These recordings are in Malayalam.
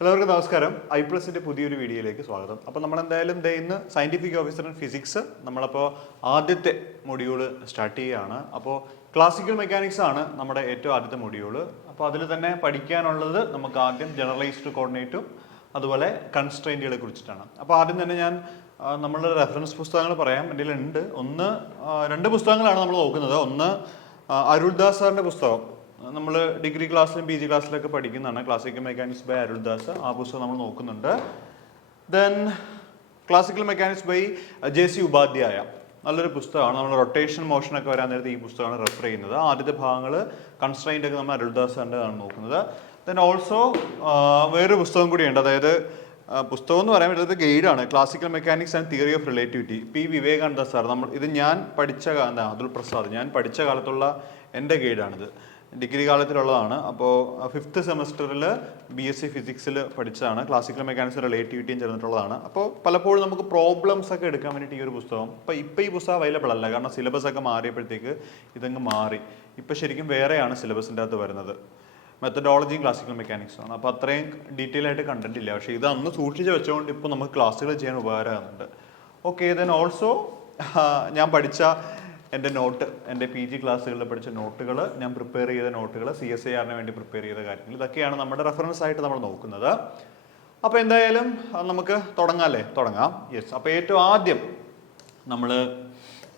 എല്ലാവർക്കും നമസ്കാരം. ഐപ്ലസിന്റെ പുതിയൊരു വീഡിയോയിലേക്ക് സ്വാഗതം. അപ്പോൾ നമ്മൾ എന്തായാലും ഇന്ന് സയന്റിഫിക് ഓഫീസർ ഇൻ ഫിസിക്സ് നമ്മളപ്പോൾ ആദ്യത്തെ മൊഡ്യൂൾ സ്റ്റാർട്ട് ചെയ്യുകയാണ്. അപ്പോൾ ക്ലാസിക്കൽ മെക്കാനിക്സ് ആണ് നമ്മുടെ ഏറ്റവും ആദ്യത്തെ മൊഡ്യൂൾ. അപ്പോൾ അതിൽ തന്നെ പഠിക്കാനുള്ളത് നമുക്ക് ആദ്യം ജനറലൈസ്ഡ് കോർഡിനേറ്റും അതുപോലെ കൺസ്ട്രെയിൻറ്റുകളെ കുറിച്ചിട്ടാണ്. അപ്പോൾ ആദ്യം തന്നെ ഞാൻ നമ്മളുടെ റെഫറൻസ് പുസ്തകങ്ങൾ പറയാം. എൻ്റെ ഉണ്ട് രണ്ട് പുസ്തകങ്ങളാണ് നമ്മൾ നോക്കുന്നത്. ഒന്ന് അരുൾദാസ് സാറിൻ്റെ പുസ്തകം, നമ്മൾ ഡിഗ്രി ക്ലാസ്സിലും PG ക്ലാസ്സിലൊക്കെ പഠിക്കുന്നതാണ്, ക്ലാസിക്കൽ മെക്കാനിക്സ് ബൈ അരുൾദാസ്. ആ പുസ്തകം നമ്മൾ നോക്കുന്നുണ്ട്. Then classical mechanics by JC Upadhyaya, നല്ലൊരു പുസ്തകമാണ്. നമ്മൾ റൊട്ടേഷൻ മോഷനൊക്കെ വരാൻ നേരത്തെ ഈ പുസ്തകമാണ് റെഫർ ചെയ്യുന്നത്. ആദ്യത്തെ ഭാഗങ്ങൾ കൺസ്ട്രെയിൻ്റ് ഒക്കെ നമ്മൾ അരുൾദാസ് സാറിൻ്റെ ആണ് നോക്കുന്നത്. ദെൻ ഓൾസോ വേറൊരു പുസ്തകം കൂടിയുണ്ട്, അതായത് പുസ്തകം എന്ന് പറയാൻ പറ്റുന്നത് ഗൈഡാണ്, classical mechanics and theory of relativity, P. Vivekananda sir. ഇത് ഞാൻ പഠിച്ച അതുൽ പ്രസാദ്, ഞാൻ പഠിച്ച കാലത്തുള്ള എൻ്റെ ഗൈഡാണിത്, ഡിഗ്രി കാലത്തിലുള്ളതാണ്. അപ്പോൾ 5th സെമസ്റ്ററിൽ BSc ഫിസിക്സിൽ പഠിച്ചതാണ്. ക്ലാസിക്കൽ മെക്കാനിക്സ് റിലേറ്റിവിറ്റിയും ചേർന്നിട്ടുള്ളതാണ്. അപ്പോൾ പലപ്പോഴും നമുക്ക് പ്രോബ്ലംസ് ഒക്കെ എടുക്കാൻ വേണ്ടിയിട്ട് ഈ ഒരു പുസ്തകം, ഇപ്പോൾ ഈ പുസ്തകം അവൈലബിൾ അല്ല, കാരണം സിലബസ് ഒക്കെ മാറിയപ്പോഴത്തേക്ക് ഇതങ്ങ് മാറി. ഇപ്പോൾ ശരിക്കും വേറെയാണ് സിലബസിൻ്റെ അകത്ത് വരുന്നത്, മെത്തഡോളജിയും ക്ലാസിക്കൽ മെക്കാനിക്സും ആണ്. അപ്പോൾ അത്രയും ഡീറ്റെയിൽ ആയിട്ട് കണ്ടന്റ് ഇല്ല. പക്ഷേ ഇത് അന്ന് സൂക്ഷിച്ച് വെച്ചുകൊണ്ട് ഇപ്പോൾ നമുക്ക് ക്ലാസ്സുകൾ ചെയ്യാൻ ഉപകാരമാകുന്നുണ്ട്. ഓക്കെ, ദെൻ ഓൾസോ ഞാൻ പഠിച്ച എൻ്റെ നോട്ട്, എൻ്റെ PG ക്ലാസ്സുകളിൽ പഠിച്ച നോട്ടുകൾ, ഞാൻ പ്രിപ്പയർ ചെയ്ത നോട്ടുകൾ, CSIR വേണ്ടി പ്രിപ്പയർ ചെയ്ത കാര്യങ്ങൾ, ഇതൊക്കെയാണ് നമ്മുടെ റെഫറൻസ് ആയിട്ട് നമ്മൾ നോക്കുന്നത്. അപ്പോൾ എന്തായാലും നമുക്ക് തുടങ്ങാം. യെസ്, അപ്പോൾ ഏറ്റവും ആദ്യം നമ്മൾ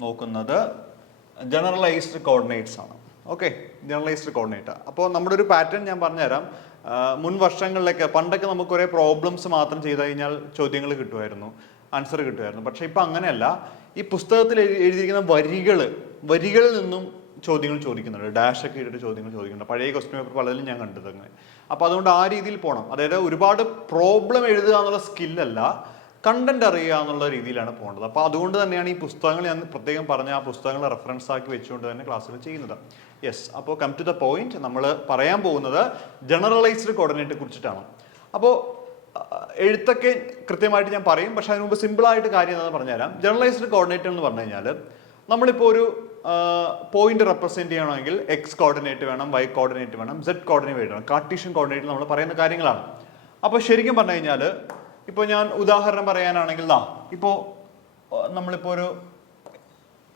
നോക്കുന്നത് ജനറലൈസ്ഡ് കോർഡിനേറ്റ്സ് ആണ്. Okay, generalised coordinate. അപ്പോൾ നമ്മുടെ ഒരു പാറ്റേൺ ഞാൻ പറഞ്ഞുതരാം. മുൻ വർഷങ്ങളിലൊക്കെ പണ്ടൊക്കെ നമുക്ക് കുറേ പ്രോബ്ലംസ് മാത്രം ചെയ്ത് കഴിഞ്ഞാൽ ചോദ്യങ്ങൾ കിട്ടുമായിരുന്നു, ആൻസർ കിട്ടുമായിരുന്നു. പക്ഷേ ഇപ്പം അങ്ങനെയല്ല. ഈ പുസ്തകത്തിൽ എഴുതിയിരിക്കുന്ന വരികളിൽ നിന്നും ചോദ്യങ്ങൾ ചോദിക്കുന്നുണ്ട്, ഡാഷ് ഒക്കെ ഇട്ടിട്ട് ചോദ്യങ്ങൾ ചോദിക്കുന്നുണ്ട്. പഴയ ക്വസ്റ്റ്യൻ പേപ്പർ പലതിലും ഞാൻ കണ്ടത് അങ്ങനെ. അപ്പോൾ അതുകൊണ്ട് ആ രീതിയിൽ പോകണം. അതായത് ഒരുപാട് പ്രോബ്ലം എഴുതുക എന്നുള്ള സ്കില്ലല്ല, കണ്ടന്റ് അറിയുക എന്നുള്ള രീതിയിലാണ് പോകേണ്ടത്. അപ്പോൾ അതുകൊണ്ട് തന്നെയാണ് ഈ പുസ്തകങ്ങൾ ഞാൻ പ്രത്യേകം പറഞ്ഞ ആ പുസ്തകങ്ങൾ റെഫറൻസ് ആക്കി വെച്ചുകൊണ്ട് തന്നെ ക്ലാസ്സുകൾ ചെയ്യുന്നത്. യെസ്, അപ്പോൾ കം ടു ദ പോയിന്റ്. നമ്മൾ പറയാൻ പോകുന്നത് ജനറലൈസ്ഡ് കോർഡിനേറ്റ് കുറിച്ചിട്ടാണ്. അപ്പോൾ എഴുത്തൊക്കെ കൃത്യമായിട്ട് ഞാൻ പറയും, പക്ഷെ അതിന് മുമ്പ് സിമ്പിളായിട്ട് കാര്യം എന്താണെന്ന് പറഞ്ഞുതരാം. ജനറലൈസ്ഡ് കോർഡിനേറ്റ് എന്ന് പറഞ്ഞു കഴിഞ്ഞാൽ നമ്മളിപ്പോൾ ഒരു പോയിന്റ് റെപ്രസെന്റ് ചെയ്യണമെങ്കിൽ X കോർഡിനേറ്റ് വേണം, Y കോർഡിനേറ്റ് വേണം, Z കോർഡിനേറ്റ് വേണം. കാർട്ടീഷ്യൻ കോർഡിനേറ്റ് നമ്മൾ പറയുന്ന കാര്യങ്ങളാണ്. അപ്പോൾ ശരിക്കും പറഞ്ഞു കഴിഞ്ഞാൽ ഇപ്പോൾ ഞാൻ ഉദാഹരണം പറയാനാണെങ്കിൽ ഇപ്പോൾ നമ്മളിപ്പോൾ ഒരു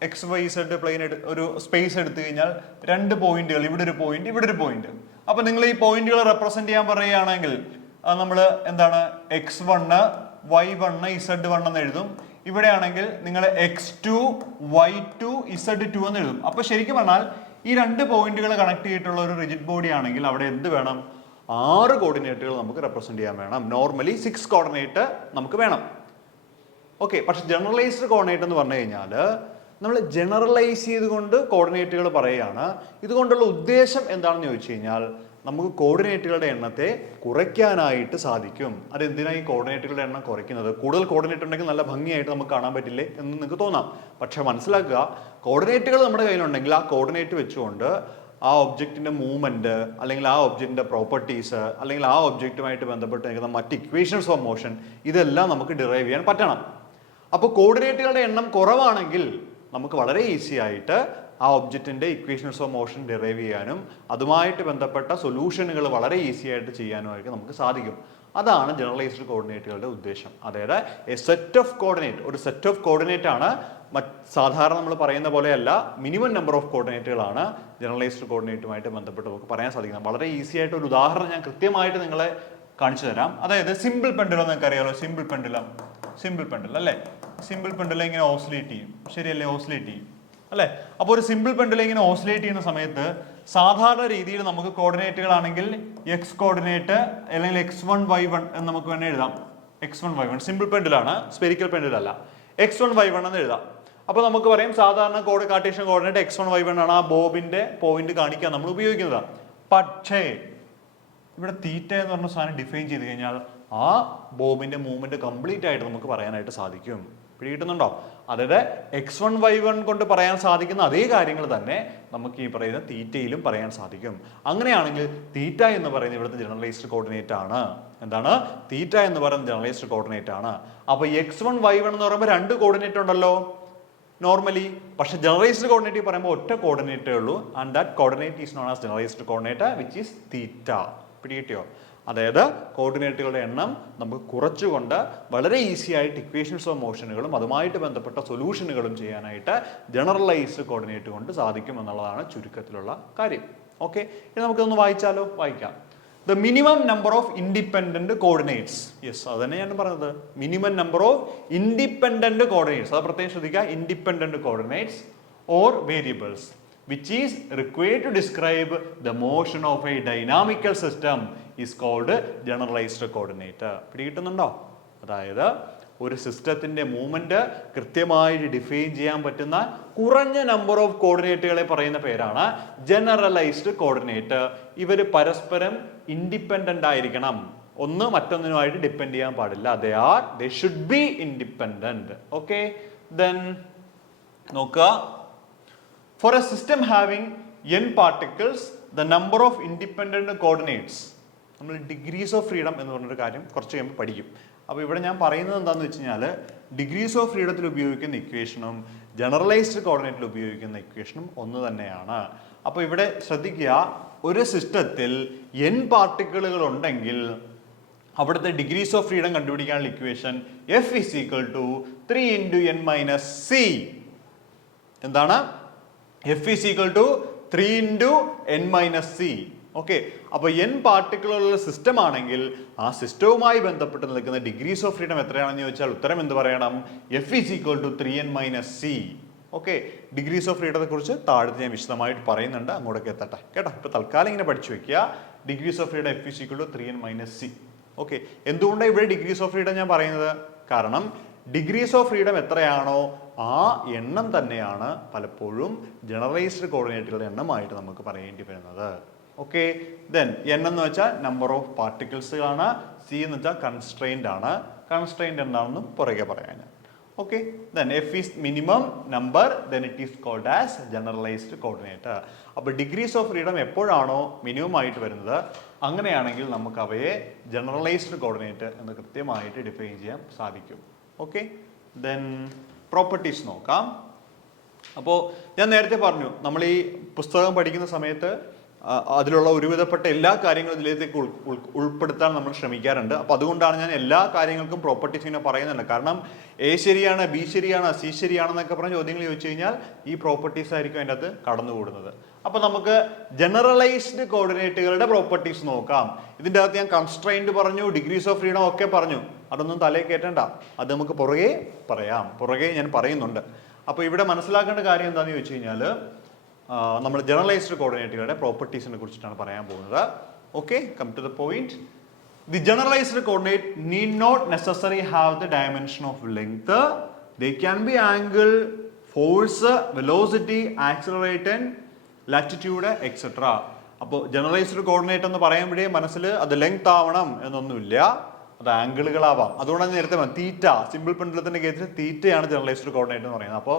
XYZ പ്ലെയിൻ ഒരു സ്പേസ് എടുത്തു കഴിഞ്ഞാൽ രണ്ട് പോയിന്റുകൾ, ഇവിടെ ഒരു പോയിന്റ്, ഇവിടെ ഒരു പോയിന്റ്. അപ്പോൾ നിങ്ങൾ ഈ പോയിന്റുകൾ റെപ്രസെന്റ് ചെയ്യാൻ പറയുകയാണെങ്കിൽ നമ്മൾ എന്താണ് X1, Y1, Z1 എന്ന് എഴുതും. ഇവിടെയാണെങ്കിൽ നിങ്ങൾ X2, Y2, Z2 എന്ന് എഴുതും. അപ്പോൾ ശരിക്കും പറഞ്ഞാൽ ഈ രണ്ട് പോയിന്റുകൾ കണക്ട് ചെയ്തിട്ടുള്ള ഒരു റിജിഡ് ബോഡി ആണെങ്കിൽ അവിടെ എന്ത് വേണം? 6 കോർഡിനേറ്റുകൾ നമുക്ക് റെപ്രസെന്റ് ചെയ്യാൻ വേണം. നോർമലി 6 കോർഡിനേറ്റ് നമുക്ക് വേണം. ഓക്കെ, പക്ഷെ ജനറലൈസ്ഡ് കോർഡിനേറ്റ് എന്ന് പറഞ്ഞു കഴിഞ്ഞാൽ നമ്മൾ ജനറലൈസ് ചെയ്തുകൊണ്ട് കോർഡിനേറ്റുകൾ പറയുകയാണ്. ഇതുകൊണ്ടുള്ള ഉദ്ദേശം എന്താണെന്ന് ചോദിച്ചു കഴിഞ്ഞാൽ നമുക്ക് കോർഡിനേറ്റുകളുടെ എണ്ണത്തെ കുറയ്ക്കാനായിട്ട് സാധിക്കും. അതെന്തിനാണ് ഈ കോർഡിനേറ്റുകളുടെ എണ്ണം കുറയ്ക്കുന്നത്? കൂടുതൽ കോർഡിനേറ്റ് ഉണ്ടെങ്കിൽ നല്ല ഭംഗിയായിട്ട് നമുക്ക് കാണാൻ പറ്റില്ലേ എന്ന് നിങ്ങൾക്ക് തോന്നാം. പക്ഷെ മനസ്സിലാക്കുക, കോർഡിനേറ്റുകൾ നമ്മുടെ കയ്യിലുണ്ടെങ്കിൽ ആ കോർഡിനേറ്റ് വെച്ചുകൊണ്ട് ആ ഒബ്ജക്റ്റിന്റെ മൂവ്മെന്റ്, അല്ലെങ്കിൽ ആ ഒബ്ജക്റ്റിന്റെ പ്രോപ്പർട്ടീസ്, അല്ലെങ്കിൽ ആ ഒബ്ജക്റ്റുമായിട്ട് ബന്ധപ്പെട്ട് നിൽക്കുന്ന മറ്റ് ഇക്വേഷൻസ് ഓഫ് മോഷൻ, ഇതെല്ലാം നമുക്ക് ഡിറൈവ് ചെയ്യാൻ പറ്റണം. അപ്പോൾ കോർഡിനേറ്റുകളുടെ എണ്ണം കുറവാണെങ്കിൽ നമുക്ക് വളരെ ഈസി ആയിട്ട് ആ ഒബ്ജക്റ്റിന്റെ ഇക്വേഷൻസ് ഓഫ് മോഷൻ ഡിറൈവ് ചെയ്യാനും അതുമായിട്ട് ബന്ധപ്പെട്ട സൊല്യൂഷനുകൾ വളരെ ഈസി ആയിട്ട് ചെയ്യാനുമായിട്ട് നമുക്ക് സാധിക്കും. അതാണ് ജനറലൈസ്ഡ് കോർഡിനേറ്റുകളുടെ ഉദ്ദേശം. അതായത് എ സെറ്റ് ഓഫ് കോർഡിനേറ്റ്, ഒരു സെറ്റ് ഓഫ് കോർഡിനേറ്റ് ആണ്. സാധാരണ നമ്മൾ പറയുന്ന പോലെയല്ല, മിനിമം നമ്പർ ഓഫ് കോർഡിനേറ്റുകളാണ് ജനറലൈസ്ഡ് കോർഡിനേറ്റുമായിട്ട് ബന്ധപ്പെട്ട് നമുക്ക് പറയാൻ സാധിക്കുന്നത്. വളരെ ഈസി ആയിട്ട് ഒരു ഉദാഹരണം ഞാൻ കൃത്യമായിട്ട് നിങ്ങളെ കാണിച്ചു തരാം. അതായത് സിമ്പിൾ പെൻഡുലം നിങ്ങൾക്ക് അറിയാമല്ലോ. സിമ്പിൾ പെൻഡുലം അല്ലേ? സിമ്പിൾ പെൻഡുലം ഇങ്ങനെ ഓസിലേറ്റ് ചെയ്യും, ശരിയല്ലേ? ഓസിലേറ്റ് ചെയ്യും അല്ലേ? അപ്പോൾ ഒരു സിമ്പിൾ പെൻഡുലം ഇങ്ങനെ ഓസിലേറ്റ് ചെയ്യുന്ന സമയത്ത് സാധാരണ രീതിയിൽ നമുക്ക് കോർഡിനേറ്റുകളാണെങ്കിൽ X കോർഡിനേറ്റ് അല്ലെങ്കിൽ X1, Y1 എന്ന് നമുക്ക് വേണേൽ എഴുതാം. X1, Y1 simple പെൻഡുലാണ്, spherical pendulum അല്ല. X1, Y1 എന്ന് എഴുതാം. അപ്പോൾ നമുക്ക് പറയും സാധാരണ കാർട്ടീഷ്യൻ കോർഡിനേറ്റ് X1, Y1 ആണ്. ആ ബോബിന്റെ പോയിന്റ് കാണിക്കാൻ നമ്മൾ ഉപയോഗിക്കുന്നത്. പക്ഷേ ഇവിടെ തീറ്റ എന്ന് പറഞ്ഞ സാധനം ഡിഫൈൻ ചെയ്ത് കഴിഞ്ഞാൽ ആ ബോബിന്റെ മൂവ്മെന്റ് കംപ്ലീറ്റ് ആയിട്ട് നമുക്ക് പറയാനായിട്ട് സാധിക്കും. പിടികിട്ടുന്നുണ്ടോ? അതായത് X1, Y1 കൊണ്ട് പറയാൻ സാധിക്കുന്ന അതേ കാര്യങ്ങൾ തന്നെ നമുക്ക് ഈ പറയുന്ന തീറ്റയിലും പറയാൻ സാധിക്കും. അങ്ങനെയാണെങ്കിൽ തീറ്റ എന്ന് പറയുന്നത് ഇവിടുത്തെ ജനറലൈസ്ഡ് കോർഡിനേറ്റ് ആണ്. എന്താണ്? തീറ്റ എന്ന് പറയുന്നത് ജനറലൈസ്ഡ് കോർഡിനേറ്റ് ആണ്. അപ്പോൾ X1, Y1 എന്ന് പറയുമ്പോൾ 2 കോർഡിനേറ്റ് ഉണ്ടല്ലോ നോർമലി. പക്ഷെ ജനറലൈസ്ഡ് കോർഡിനേറ്റ് പറയുമ്പോൾ ഒറ്റ കോർഡിനേറ്റേ ഉള്ളൂ. And that coordinate is known as generalised coordinate which is theta. പിടികിട്ടിയോ? അതായത് കോർഡിനേറ്റുകളുടെ എണ്ണം നമുക്ക് കുറച്ചുകൊണ്ട് വളരെ ഈസി ആയിട്ട് ഇക്വേഷൻസ് ഓഫ് മോഷനുകളും അതുമായിട്ട് ബന്ധപ്പെട്ട സൊല്യൂഷനുകളും ചെയ്യാനായിട്ട് ജനറലൈസ്ഡ് കോർഡിനേറ്റ് കൊണ്ട് സാധിക്കും എന്നുള്ളതാണ് ചുരുക്കത്തിലുള്ള കാര്യം. ഓക്കെ, ഇനി നമുക്കൊന്ന് വായിച്ചാലോ? വായിക്കാം. The minimum number of independent coordinates. Yes, അതന്നെ ഞാൻ പറഞ്ഞത്. Minimum number of independent coordinates. അത് പ്രത്യേകം ശ്രദ്ധിക്കുക. Independent coordinates or variables which is required to describe the motion of a dynamical system is called generalized coordinate. പിടികിട്ടുന്നുണ്ടോ? അതായത് ഒരു സിസ്റ്റത്തിന്റെ മൂവ്മെന്റ് കൃത്യമായിട്ട് ഡിഫൈൻ ചെയ്യാൻ പറ്റുന്ന കുറഞ്ഞ നമ്പർ ഓഫ് കോർഡിനേറ്റുകളെ പറയുന്ന പേരാണ് ജനറലൈസ്ഡ് കോർഡിനേറ്റ്. ഇവർ പരസ്പരം ഇൻഡിപെൻഡന്റ് ആയിരിക്കണം, ഒന്ന് മറ്റൊന്നിനുമായിട്ട് ഡിപ്പെൻഡ് ചെയ്യാൻ പാടില്ല. they should be independent. Okay, then നോക്കുക. For a system having n particles, the number of independent coordinates, നമ്മൾ ഡിഗ്രീസ് ഓഫ് ഫ്രീഡം എന്ന് പറഞ്ഞൊരു കാര്യം കുറച്ച് കഴിയുമ്പോൾ പഠിക്കും. അപ്പോൾ ഇവിടെ ഞാൻ പറയുന്നത് എന്താണെന്ന് വെച്ച് കഴിഞ്ഞാൽ ഡിഗ്രീസ് ഓഫ് ഫ്രീഡത്തിൽ ഉപയോഗിക്കുന്ന ഇക്വേഷനും ജനറലൈസ്ഡ് കോർഡിനേറ്റിൽ ഉപയോഗിക്കുന്ന ഇക്വേഷനും ഒന്ന് തന്നെയാണ്. അപ്പോൾ ഇവിടെ ശ്രദ്ധിക്കുക, ഒരു സിസ്റ്റത്തിൽ n പാർട്ടിക്കിളുകൾ ഉണ്ടെങ്കിൽ അവിടുത്തെ ഡിഗ്രീസ് ഓഫ് ഫ്രീഡം കണ്ടുപിടിക്കാനുള്ള equation F is equal to 3 into n minus c. എന്താണ്? F is equal to 3 into n minus c. Okay, അപ്പോൾ n പാർട്ടിക്കുലറുള്ള സിസ്റ്റം ആണെങ്കിൽ ആ സിസ്റ്റവുമായി ബന്ധപ്പെട്ട് നിൽക്കുന്ന ഡിഗ്രീസ് ഓഫ് ഫ്രീഡം എത്രയാണെന്ന് ചോദിച്ചാൽ ഉത്തരം എന്ത് പറയണം? F is equal to 3n minus c. Okay, degrees of ഫ്രീഡത്തെ കുറിച്ച് താഴത്തെ ഞാൻ വിശദമായിട്ട് പറയുന്നുണ്ട്, അങ്ങോട്ടൊക്കെ എത്തട്ടെ കേട്ടോ. ഇപ്പോൾ തൽക്കാലം ഇങ്ങനെ പഠിച്ചു വെക്കുക. Degrees of freedom F is equal to 3n minus c. Okay, എന്തുകൊണ്ടാണ് ഇവിടെ ഡിഗ്രീസ് ഓഫ് ഫ്രീഡം ഞാൻ പറയുന്നത്? കാരണം ഡിഗ്രീസ് ഓഫ് ഫ്രീഡം എത്രയാണോ ആ എണ്ണം തന്നെയാണ് പലപ്പോഴും ജനറലൈസ്ഡ് കോർഡിനേറ്റുകളുടെ എണ്ണമായിട്ട് നമുക്ക് പറയേണ്ടി വരുന്നത്. ഓക്കെ, ദെൻ n എന്ന് വെച്ചാൽ നമ്പർ ഓഫ് പാർട്ടിക്കിൾസ് ആണ്, c എന്ന് വെച്ചാൽ കൺസ്ട്രെയിൻഡ് ആണ്. കൺസ്ട്രെയിൻഡ് എന്താണെന്നും പുറകെ പറയാൻ. Okay, then F is minimum number, then it is called as generalized coordinate. അപ്പോൾ ഡിഗ്രീസ് ഓഫ് ഫ്രീഡം എപ്പോഴാണോ മിനിമം ആയിട്ട് വരുന്നത് അങ്ങനെയാണെങ്കിൽ നമുക്ക് അവയെ ജനറലൈസ്ഡ് കോർഡിനേറ്റ് എന്ന് കൃത്യമായിട്ട് ഡിഫൈൻ ചെയ്യാൻ സാധിക്കും. ഓക്കെ, ദെൻ പ്രോപ്പർട്ടീസ് നോക്കാം. അപ്പോൾ ഞാൻ നേരത്തെ പറഞ്ഞു, നമ്മൾ ഈ പുസ്തകം പഠിക്കുന്ന സമയത്ത് അതിലുള്ള ഒരുവിധപ്പെട്ട എല്ലാ കാര്യങ്ങളും ഇതിലേക്ക് ഉൾപ്പെടുത്താൻ നമ്മൾ ശ്രമിക്കാറുണ്ട്. അപ്പോൾ അതുകൊണ്ടാണ് ഞാൻ എല്ലാ കാര്യങ്ങൾക്കും പ്രോപ്പർട്ടീസ് ഇങ്ങനെ പറയുന്നുണ്ട്. കാരണം എ ശരിയാണ്, ബി ശരിയാണ്, സി ശരിയാണെന്നൊക്കെ പറഞ്ഞ ചോദ്യങ്ങൾ ചോദിച്ചു കഴിഞ്ഞാൽ ഈ പ്രോപ്പർട്ടീസ് ആയിരിക്കും അതിൻ്റെ അകത്ത് കടന്നുകൂടുന്നത്. അപ്പോൾ നമുക്ക് ജനറലൈസ്ഡ് കോർഡിനേറ്റുകളുടെ പ്രോപ്പർട്ടീസ് നോക്കാം. ഇതിൻ്റെ അകത്ത് ഞാൻ കൺസ്ട്രെയിൻഡ് പറഞ്ഞു, ഡിഗ്രീസ് ഓഫ് ഫ്രീഡം ഒക്കെ പറഞ്ഞു. അതൊന്നും തലയിൽ കയറ്റണ്ട, അത് നമുക്ക് പുറകെ പറയാം, പുറകെ ഞാൻ പറയുന്നുണ്ട്. അപ്പോൾ ഇവിടെ മനസ്സിലാക്കേണ്ട കാര്യം എന്താണെന്ന് ചോദിച്ചു കഴിഞ്ഞാൽ നമ്മൾ ജനറലൈസ്ഡ് കോർഡിനേറ്റുകളുടെ പ്രോപ്പർട്ടീസിനെ കുറിച്ചിട്ടാണ് പറയാൻ പോകുന്നത്. Okay, come to the point. The generalised coordinate need not necessary have the dimension of length. They can be angle, force, velocity, acceleration, latitude etcetera. അപ്പോൾ ജനറലൈസ്ഡ് കോർഡിനേറ്റ് എന്ന് പറയുമ്പോഴേ മനസ്സിൽ അത് ലെങ്ത് ആവണം എന്നൊന്നുമില്ല, അത് ആംഗിളുകളാവാം. അതുകൊണ്ടാണ് നേരത്തെ തീറ്റ, സിമ്പിൾ പെൻഡുലത്തിന്റെ കേസിൽ തീറ്റയാണ് ജനറലൈസ്ഡ് കോർഡിനേറ്റ് എന്ന് പറയുന്നത്. അപ്പോൾ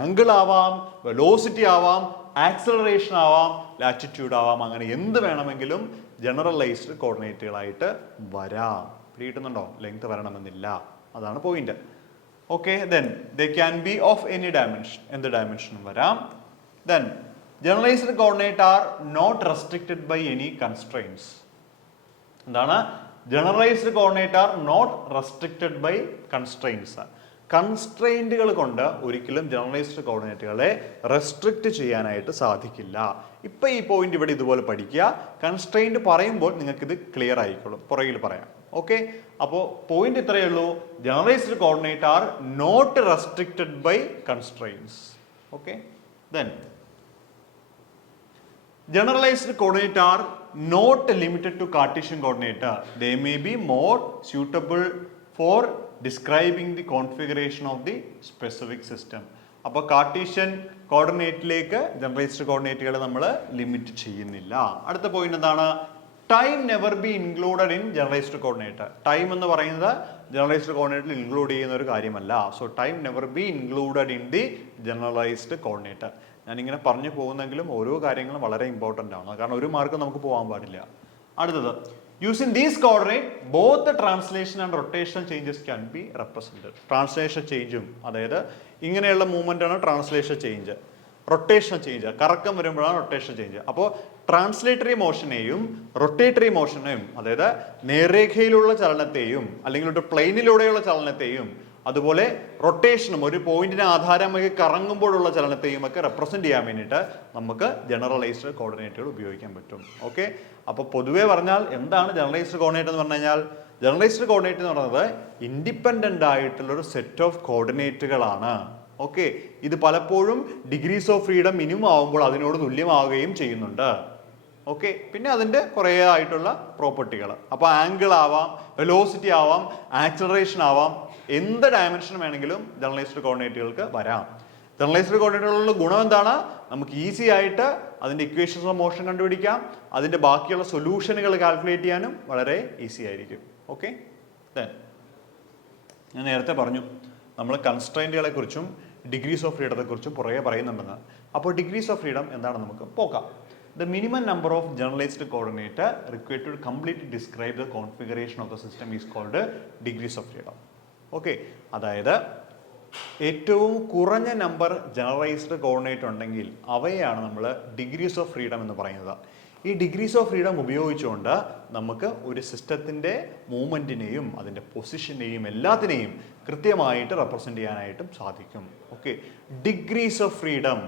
ആംഗിൾ ആവാം, വെലോസിറ്റി ആവാം, ആക്സിലറേഷൻ ആവാം, ലാറ്റിറ്റ്യൂഡ് ആവാം, അങ്ങനെ എന്ത് വേണമെങ്കിലും ജനറലൈസ്ഡ് കോർഡിനേറ്റുകളായിട്ട് വരാം. പിടികിട്ടുന്നുണ്ടോ? ലെങ്ത് വരണമെന്നില്ല, അതാണ് point. Okay, then they can be of any dimension, എന്ത് ഡയമെൻഷനും വരാം. Then generalised coordinate are not restricted by any constraints. എന്താണ്? Generalised coordinate are not restricted by constraints. കൺസ്ട്രെയിൻറ്റുകൾ കൊണ്ട് ഒരിക്കലും ജനറലൈസ്ഡ് കോർഡിനേറ്റുകളെ റെസ്ട്രിക്റ്റ് ചെയ്യാനായിട്ട് സാധിക്കില്ല. ഇപ്പം ഈ പോയിന്റ് ഇവിടെ ഇതുപോലെ പഠിക്കുക. കൺസ്ട്രെയിൻറ്റ് പറയുമ്പോൾ നിങ്ങൾക്കിത് ക്ലിയർ ആയിക്കോളും, പുറകിൽ പറയാം. ഓക്കെ, അപ്പോൾ പോയിന്റ് ഇത്രയേ ഉള്ളൂ. Generalised coordinate are not restricted by constraints. Okay, then generalized coordinate are not limited to Cartesian coordinate. They may be more suitable for describing the configuration of the specific system. അപ്പോൾ കാർട്ടീഷ്യൻ കോർഡിനേറ്റിലേക്ക് ജനറലൈസ്ഡ് കോർഡിനേറ്റുകൾ നമ്മൾ ലിമിറ്റ് ചെയ്യുന്നില്ല. അടുത്ത പോയിന്റ് എന്താണ്? Time never be included in generalised coordinate. Time എന്ന് പറയുന്നത് ജനറലൈസ്ഡ് കോർഡിനേറ്റിൽ ഇൻക്ലൂഡ് ചെയ്യുന്ന ഒരു കാര്യമല്ല. So time never be included in the generalised coordinate. ഞാനിങ്ങനെ പറഞ്ഞു പോകുന്നെങ്കിലും ഓരോ കാര്യങ്ങളും വളരെ ഇമ്പോർട്ടൻ്റ് ആണ്, കാരണം ഒരു മാർക്ക് നമുക്ക് പോകാൻ പാടില്ല. അടുത്തത്, using these coordinate both translation and rotation changes can be represented. Translation ചേഞ്ചും, അതായത് ഇങ്ങനെയുള്ള മൂവ്മെൻ്റ് ആണ് ട്രാൻസ്ലേഷൻ ചേഞ്ച്. റൊട്ടേഷൻ ചേഞ്ച്, കറക്കം വരുമ്പോഴാണ് റൊട്ടേഷൻ ചേഞ്ച്. അപ്പോൾ ട്രാൻസ്ലേറ്ററി മോഷനെയും റൊട്ടേറ്ററി മോഷനെയും, അതായത് നേർരേഖയിലുള്ള ചലനത്തെയും അല്ലെങ്കിൽ ഒരു പ്ലെയിനിലൂടെയുള്ള ചലനത്തെയും അതുപോലെ റൊട്ടേഷനും ഒരു പോയിന്റിനെ ആധാരമായി കറങ്ങുമ്പോഴുള്ള ചലനത്തെയും ഒക്കെ റെപ്രസെന്റ് ചെയ്യാൻ വേണ്ടിയിട്ട് നമുക്ക് ജനറലൈസ്ഡ് കോർഡിനേറ്റുകൾ ഉപയോഗിക്കാൻ പറ്റും. ഓക്കെ, അപ്പോൾ പൊതുവെ പറഞ്ഞാൽ എന്താണ് ജനറലൈസ്ഡ് കോർഡിനേറ്റ് എന്ന് പറഞ്ഞു കഴിഞ്ഞാൽ, ജനറലൈസ്ഡ് കോർഡിനേറ്റ് എന്ന് പറയുന്നത് ഇൻഡിപെൻഡന്റ് ആയിട്ടുള്ള ഒരു സെറ്റ് ഓഫ് കോർഡിനേറ്റുകളാണ്. ഓക്കെ, ഇത് പലപ്പോഴും ഡിഗ്രീസ് ഓഫ് ഫ്രീഡം മിനിമം ആവുമ്പോൾ അതിനോട് തുല്യമാവുകയും ചെയ്യുന്നുണ്ട്. ഓക്കെ, പിന്നെ അതിൻ്റെ കുറേ ആയിട്ടുള്ള പ്രോപ്പർട്ടികൾ, അപ്പോൾ ആംഗിൾ ആവാം, വെലോസിറ്റി ആവാം, ആക്സലറേഷൻ ആവാം, എന്ത് ഡയമെൻഷൻ വേണമെങ്കിലും ജനറലൈസ്ഡ് കോർഡിനേറ്റുകൾക്ക് വരാം. ജനറലൈസ്ഡ് കോർഡിനേറ്റുകളുടെ ഗുണം എന്താണ്? നമുക്ക് ഈസി ആയിട്ട് അതിൻ്റെ ഇക്വേഷൻസ് ഓഫ് മോഷൻ കണ്ടുപിടിക്കാം, അതിൻ്റെ ബാക്കിയുള്ള സൊല്യൂഷനുകൾ കാൽക്കുലേറ്റ് ചെയ്യാനും വളരെ ഈസി ആയിരിക്കും. ഓക്കെ, ഞാൻ നേരത്തെ പറഞ്ഞു നമ്മൾ കൺസ്ട്രെയിൻറ്റുകളെ കുറിച്ചും ഡിഗ്രീസ് ഓഫ് ഫ്രീഡത്തെ കുറിച്ചും പുറകെ പറയുന്നുണ്ടെന്ന്. അപ്പോൾ ഡിഗ്രീസ് ഓഫ് ഫ്രീഡം എന്താണെന്ന് നമുക്ക് പോകാം. The minimum number of generalized coordinate required to completely describe the configuration of the system is called degrees of freedom. Okay, അതായത് ഏറ്റവും കുറഞ്ഞ നമ്പർ ജനറലൈസ്ഡ് കോർഡിനേറ്റ് ഉണ്ടെങ്കിൽ അവയാണ് നമ്മൾ ഡിഗ്രീസ് ഓഫ് ഫ്രീഡം എന്ന് പറയുന്നത്. ഈ ഡിഗ്രീസ് ഓഫ് ഫ്രീഡം ഉപയോഗിച്ചുകൊണ്ട് നമുക്ക് ഒരു സിസ്റ്റത്തിൻ്റെ മൂവ്മെൻറ്റിനെയും അതിൻ്റെ പൊസിഷനെയും എല്ലാത്തിനെയും കൃത്യമായിട്ട് റെപ്രസെൻ്റ് ചെയ്യാനായിട്ടും സാധിക്കും. ഓക്കെ, ഡിഗ്രീസ് ഓഫ് ഫ്രീഡം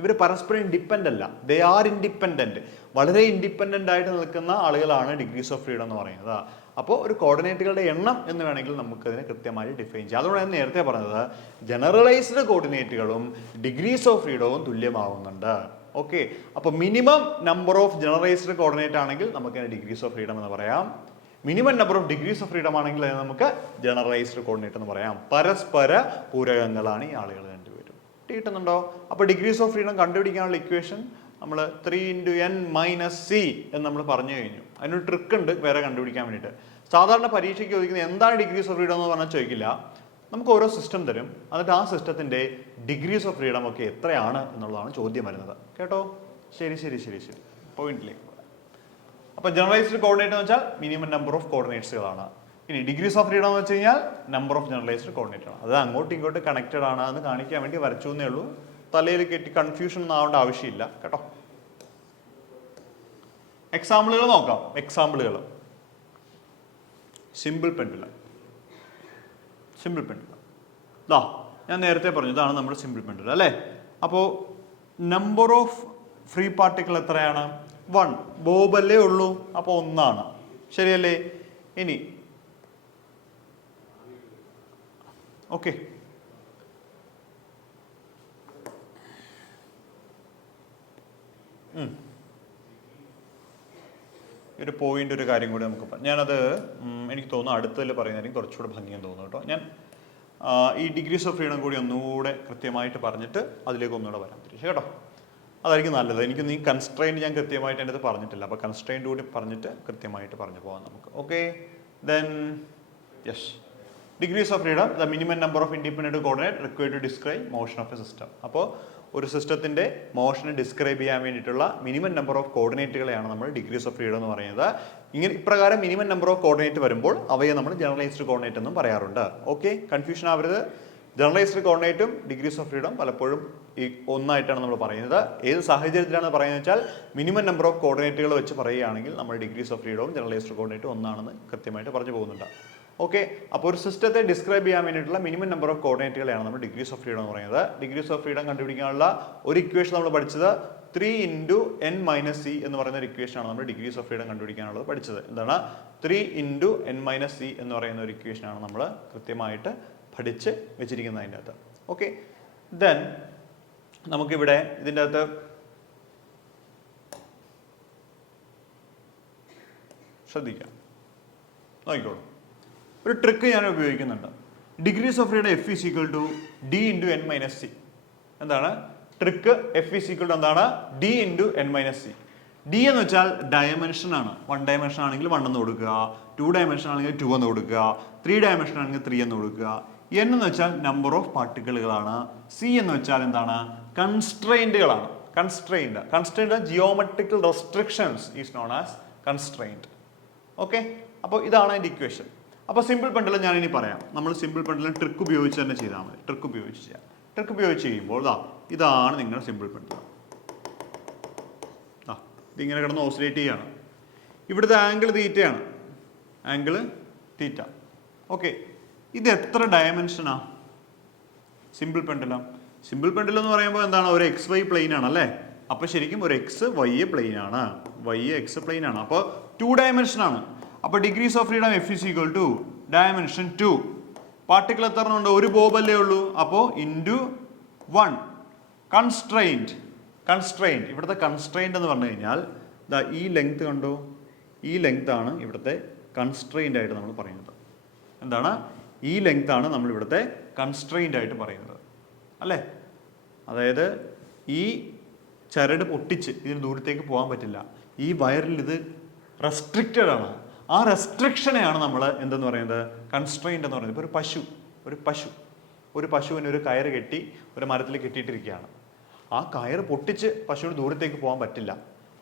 ഇവർ പരസ്പരം ഇൻഡിപെൻഡൻ്റ് അല്ല, ദേ ആർ ഇൻഡിപെൻഡൻറ്റ്. വളരെ ഇൻഡിപെൻഡൻ്റ് ആയിട്ട് നിൽക്കുന്ന ആളുകളാണ് ഡിഗ്രീസ് ഓഫ് ഫ്രീഡം എന്ന് പറയുന്നത്. അപ്പോൾ ഒരു കോർഡിനേറ്റുകളുടെ എണ്ണം എന്ന് വേണമെങ്കിൽ നമുക്കതിനെ കൃത്യമായി ഡിഫൈൻ ചെയ്യാം. അതുകൊണ്ടാണ് നേരത്തെ പറഞ്ഞത് ജനറലൈസ്ഡ് കോർഡിനേറ്റുകളും ഡിഗ്രീസ് ഓഫ് ഫ്രീഡവും തുല്യമാവുന്നുണ്ട്. ഓക്കെ, അപ്പോൾ minimum number of generalised coordinate ആണെങ്കിൽ നമുക്കതിനെ ഡിഗ്രീസ് ഓഫ് ഫ്രീഡം എന്ന് പറയാം. Minimum number of degrees of freedom ആണെങ്കിൽ അതിനെ നമുക്ക് ജനറലൈസ്ഡ് കോർഡിനേറ്റ് എന്ന് പറയാം. പരസ്പര പൂരകങ്ങളാണ് ഈ ആളുകൾ രണ്ടുപേരും. കിട്ടുന്നുണ്ടോ? അപ്പോൾ ഡിഗ്രീസ് ഓഫ് ഫ്രീഡം കണ്ടുപിടിക്കാനുള്ള ഇക്വേഷൻ നമ്മൾ 3 × n - c എന്ന് നമ്മൾ പറഞ്ഞു കഴിഞ്ഞു. അതിനൊരു ട്രിക്ക് ഉണ്ട് വേറെ കണ്ടുപിടിക്കാൻ വേണ്ടിയിട്ട്. സാധാരണ പരീക്ഷയ്ക്ക് ചോദിക്കുന്നത് എന്താണ് ഡിഗ്രീസ് ഓഫ് ഫ്രീഡം എന്ന് പറഞ്ഞാൽ ചോദിക്കില്ല. നമുക്ക് ഓരോ സിസ്റ്റം തരും, എന്നിട്ട് ആ സിസ്റ്റത്തിൻ്റെ ഡിഗ്രീസ് ഓഫ് ഫ്രീഡം ഒക്കെ എത്രയാണ് എന്നുള്ളതാണ് ചോദ്യം വരുന്നത്. കേട്ടോ? ശരി, പോയിന്റിലേക്ക്. അപ്പോൾ ജനറലൈസ്ഡ് കോർഡിനേറ്റ് എന്ന് വെച്ചാൽ മിനിമം നമ്പർ ഓഫ് കോർഡിനേറ്റ്സുകളാണ്. ഇനി ഡിഗ്രീസ് ഓഫ് ഫ്രീഡം എന്ന് വെച്ച് കഴിഞ്ഞാൽ നമ്പർ ഓഫ് ജനറലൈസ്ഡ് കോർഡിനേറ്റ് ആണ്. അത് അങ്ങോട്ടും ഇങ്ങോട്ടും കണക്റ്റഡ് ആണ് എന്ന് കാണിക്കാൻ വേണ്ടി വരച്ചു എന്നേ ഉള്ളൂ. തലയിൽ കെട്ടി കൺഫ്യൂഷൻ ഒന്നും ആവേണ്ട ആവശ്യമില്ല കേട്ടോ. എക്സാമ്പിളുകൾ നോക്കാം. എക്സാമ്പിളുകൾ സിമ്പിൾ പെൻഡുലം. ഞാൻ നേരത്തെ പറഞ്ഞു ഇതാണ് നമ്മുടെ സിമ്പിൾ പെൻഡുലം അല്ലേ. അപ്പോൾ നമ്പർ ഓഫ് ഫ്രീ പാർട്ടിക്കിൾ എത്രയാണ്? 1. ബോബല്ലേ ഉള്ളൂ, അപ്പോൾ 1 ആണ്. ശരിയല്ലേ? ഇനി ഓക്കെ, ഒരു പോയിന്റ്, ഒരു കാര്യം കൂടി നമുക്ക് പറയാം. ഞാനത് എനിക്ക് തോന്നുന്നു അടുത്തതിൽ പറയുന്നതായിരിക്കും കുറച്ചുകൂടെ ഭംഗിയെന്ന് തോന്നുന്നു കേട്ടോ. ഞാൻ ഈ ഡിഗ്രീസ് ഓഫ് ഫ്രീഡം കൂടി ഒന്നുകൂടെ കൃത്യമായിട്ട് പറഞ്ഞിട്ട് അതിലേക്ക് ഒന്നുകൂടെ വരാൻ പറ്റും കേട്ടോ. അതായിരിക്കും നല്ലത്. എനിക്ക് നീ കൺസ്ട്രെയിൻറ്റ് ഞാൻ കൃത്യമായിട്ട് എൻ്റെ അടുത്ത് പറഞ്ഞിട്ടില്ല, അപ്പോൾ കൺസ്ട്രെയിൻറ്റ് കൂടി പറഞ്ഞിട്ട് കൃത്യമായിട്ട് പറഞ്ഞു പോകാം നമുക്ക്. Okay, then yes, degrees of freedom, the minimum number of independent coordinate required to describe motion of a system. അപ്പോൾ ഒരു സിസ്റ്റത്തിൻ്റെ മോഷനെ ഡിസ്ക്രൈബ് ചെയ്യാൻ വേണ്ടിയിട്ടുള്ള മിനിമം നമ്പർ ഓഫ് കോർഡിനേറ്റുകളെയാണ് നമ്മൾ ഡിഗ്രീസ് ഓഫ് ഫ്രീഡം എന്ന് പറയുന്നത്. ഇപ്രകാരം മിനിമം നമ്പർ ഓഫ് കോർഡിനേറ്റ് വരുമ്പോൾ അവയെ നമ്മൾ ജനറലൈസ്ഡ് കോർഡിനേറ്റ് എന്നും പറയാറുണ്ട്. ഓക്കെ, കൺഫ്യൂഷൻ ആവരുത്. ജനറലൈസ്ഡ് കോർഡിനേറ്റും ഡിഗ്രീസ് ഓഫ് ഫ്രീഡം പലപ്പോഴും ഈ ഒന്നായിട്ടാണ് നമ്മൾ പറയുന്നത്. ഏത് സാഹചര്യത്തിലാണ് പറയുന്നത് വെച്ചാൽ മിനിമം നമ്പർ ഓഫ് കോർഡിനേറ്റുകൾ വെച്ച് പറയുകയാണെങ്കിൽ നമ്മൾ ഡിഗ്രീസ് ഓഫ് ഫ്രീഡവും ജനറലൈസ്ഡ് കോർഡിനേറ്റും ഒന്നാണെന്ന് കൃത്യമായിട്ട് പറഞ്ഞു പോകുന്നുണ്ട്. ഓക്കെ, അപ്പോൾ ഒരു സിസ്റ്റത്തെ ഡിസ്ക്രൈബ് ചെയ്യാൻ വേണ്ടിയിട്ടുള്ള മിനിമം നമ്പർ ഓഫ് കോർഡിനേറ്റുകളെയാണ് നമ്മൾ ഡിഗ്രീസ് ഓഫ് ഫ്രീഡം എന്ന് പറയുന്നത്. ഡിഗ്രീസ് ഓഫ് ഫ്രീഡം കണ്ടുപിടിക്കാനുള്ള ഒരു ഇക്വേഷൻ നമ്മൾ പഠിച്ചത് 3 × n - c എന്ന് പറയുന്ന ഒരു ഇക്വേഷനാണ് നമ്മൾ ഡിഗ്രീസ് ഓഫ് ഫ്രീഡം കണ്ടുപിടിക്കാനുള്ളത് പഠിച്ചത്. എന്താണ്? 3 × n - c എന്ന് പറയുന്ന ഒരു ഇക്വേഷനാണ് നമ്മൾ കൃത്യമായിട്ട് പഠിച്ച് വെച്ചിരിക്കുന്നത് അതിൻ്റെ അകത്ത്. ഓക്കെ, ദെൻ നമുക്കിവിടെ ഇതിൻ്റെ അകത്ത് ശ്രദ്ധിക്കാം, നോക്കിക്കോളൂ. ഒരു ട്രിക്ക് ഞാൻ ഉപയോഗിക്കുന്നുണ്ട്. Degrees of freedom F = d × n - c. എന്താണ് ട്രിക്ക്? F = എന്താണ്? d × n - c. d എന്ന് വെച്ചാൽ ഡയമെൻഷൻ ആണ്. 1 ഡയമെൻഷൻ ആണെങ്കിൽ 1 എന്ന് കൊടുക്കുക, 2 ഡയമെൻഷൻ ആണെങ്കിൽ 2 എന്ന് കൊടുക്കുക, 3 ഡയമെൻഷൻ ആണെങ്കിൽ 3 എന്ന് കൊടുക്കുക. n എന്ന് വെച്ചാൽ നമ്പർ ഓഫ് പാർട്ടിക്കിളുകളാണ്. c എന്ന് വെച്ചാൽ എന്താണ്? കൺസ്ട്രെയിൻറ്റുകളാണ്. Constraint geometrical restrictions is known as constraint. Okay, അപ്പോൾ ഇതാണ് അതിൻ്റെ ഇക്വേഷൻ. അപ്പോൾ സിമ്പിൾ പെൻഡുലം ഞാൻ ഇനി പറയാം. നമ്മൾ സിമ്പിൾ പെൻഡുലം ട്രിക്ക് ഉപയോഗിച്ച് തന്നെ ചെയ്താൽ മതി. ട്രിക്ക് ഉപയോഗിച്ച് ചെയ്യുമ്പോൾ ഇതാണ് നിങ്ങളുടെ സിമ്പിൾ പെൻഡുലം. ഇതിങ്ങനെ കിടന്ന് ഓസിലേറ്റ് ചെയ്യാണ്. ഇവിടുത്തെ ആംഗിൾ തീറ്റയാണ്, ആംഗിൾ തീറ്റ. ഓക്കെ, ഇത് എത്ര ഡയമെൻഷനാ? Simple pendulum. സിമ്പിൾ പെൻഡുലം എന്ന് പറയുമ്പോൾ എന്താണ്? ഒരു എക്സ് വൈ പ്ലെയിൻ ആണ് അല്ലേ? അപ്പോൾ ശരിക്കും ഒരു എക്സ് വൈ പ്ലെയിൻ ആണ്, വൈ എക്സ് പ്ലെയിൻ ആണ്. അപ്പോൾ 2 ഡയമെൻഷൻ ആണ്. അപ്പോൾ degrees of freedom F = dimension 2. Particle എത്ര ഉണ്ട്? ഒരു ബോബല്ലേ ഉള്ളൂ. അപ്പോൾ ഇൻറ്റു 1. കൺസ്ട്രെയിൻറ്റ് ഇവിടുത്തെ കൺസ്ട്രെയിൻറ്റ് എന്ന് പറഞ്ഞു കഴിഞ്ഞാൽ ഈ ലെങ്ത് കണ്ടോ? ഈ ലെങ്ത് ആണ് ഇവിടുത്തെ കൺസ്ട്രെയിൻ്റ് ആയിട്ട് നമ്മൾ പറയുന്നത്. എന്താണ്? ഈ ലെങ്ത് ആണ് നമ്മൾ ഇവിടുത്തെ കൺസ്ട്രെയിൻ്റ് ആയിട്ട് പറയുന്നത് അല്ലേ? അതായത് ഈ ചരട് പൊട്ടിച്ച് ഇതിന് ദൂരത്തേക്ക് പോകാൻ പറ്റില്ല. ഈ വയറിൽ ഇത് റെസ്ട്രിക്റ്റഡ് ആണ്. ആ റെസ്ട്രിക്ഷനെയാണ് നമ്മൾ എന്തെന്ന് പറയുന്നത്? കൺസ്ട്രെയിൻ്റ് എന്ന് പറയുന്നത്. ഇപ്പോൾ ഒരു പശുവിന് ഒരു കയറ് കെട്ടി ഒരു മരത്തിൽ കെട്ടിയിട്ടിരിക്കുകയാണ്. ആ കയറ് പൊട്ടിച്ച് പശുവിന് ദൂരത്തേക്ക് പോകാൻ പറ്റില്ല.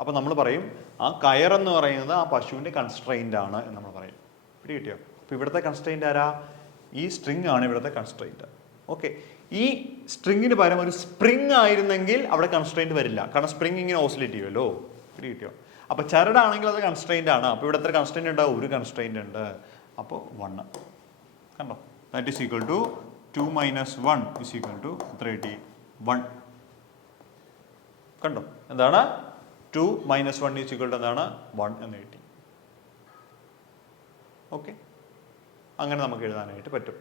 അപ്പോൾ നമ്മൾ പറയും ആ കയറെന്ന് പറയുന്നത് ആ പശുവിൻ്റെ കൺസ്ട്രെയിൻ്റ് ആണ് എന്ന് നമ്മൾ പറയും. പിടി കിട്ടിയോ? അപ്പോൾ ഇവിടുത്തെ കൺസ്ട്രെയിൻ്റ് ആരാ? ഈ സ്ട്രിങ് ആണ് ഇവിടുത്തെ കൺസ്ട്രെയിൻ്റ്. ഓക്കെ, ഈ സ്ട്രിങ്ങിന് പകരം ഒരു സ്പ്രിങ് ആയിരുന്നെങ്കിൽ അവിടെ കൺസ്ട്രെയിൻ്റ് വരില്ല. കാരണം സ്പ്രിങ് ഇങ്ങനെ ഓസിലേറ്റ് ചെയ്യുമല്ലോ. പിടി കിട്ടിയോ? അപ്പോൾ ചരടാണെങ്കിൽ അത് കൺസ്ട്രെയിൻ്റ് ആണ്. അപ്പോൾ ഇവിടെ എത്ര കൺസ്ട്രെയിൻ്റ് ഉണ്ടാവും? ഒരു കൺസ്ട്രെയിൻ്റ് ഉണ്ട്. അപ്പോൾ 1 കണ്ടോ? That is equal to 2 - 1 is equal to എത്ര കിട്ടി? 1. കണ്ടോ? എന്താണ്? 2 - 1 ഈസ് ഈക്വൽ ടു എന്താണ്? 1 എന്ന് കിട്ടി. ഓക്കെ, അങ്ങനെ നമുക്ക് എഴുതാനായിട്ട് പറ്റും.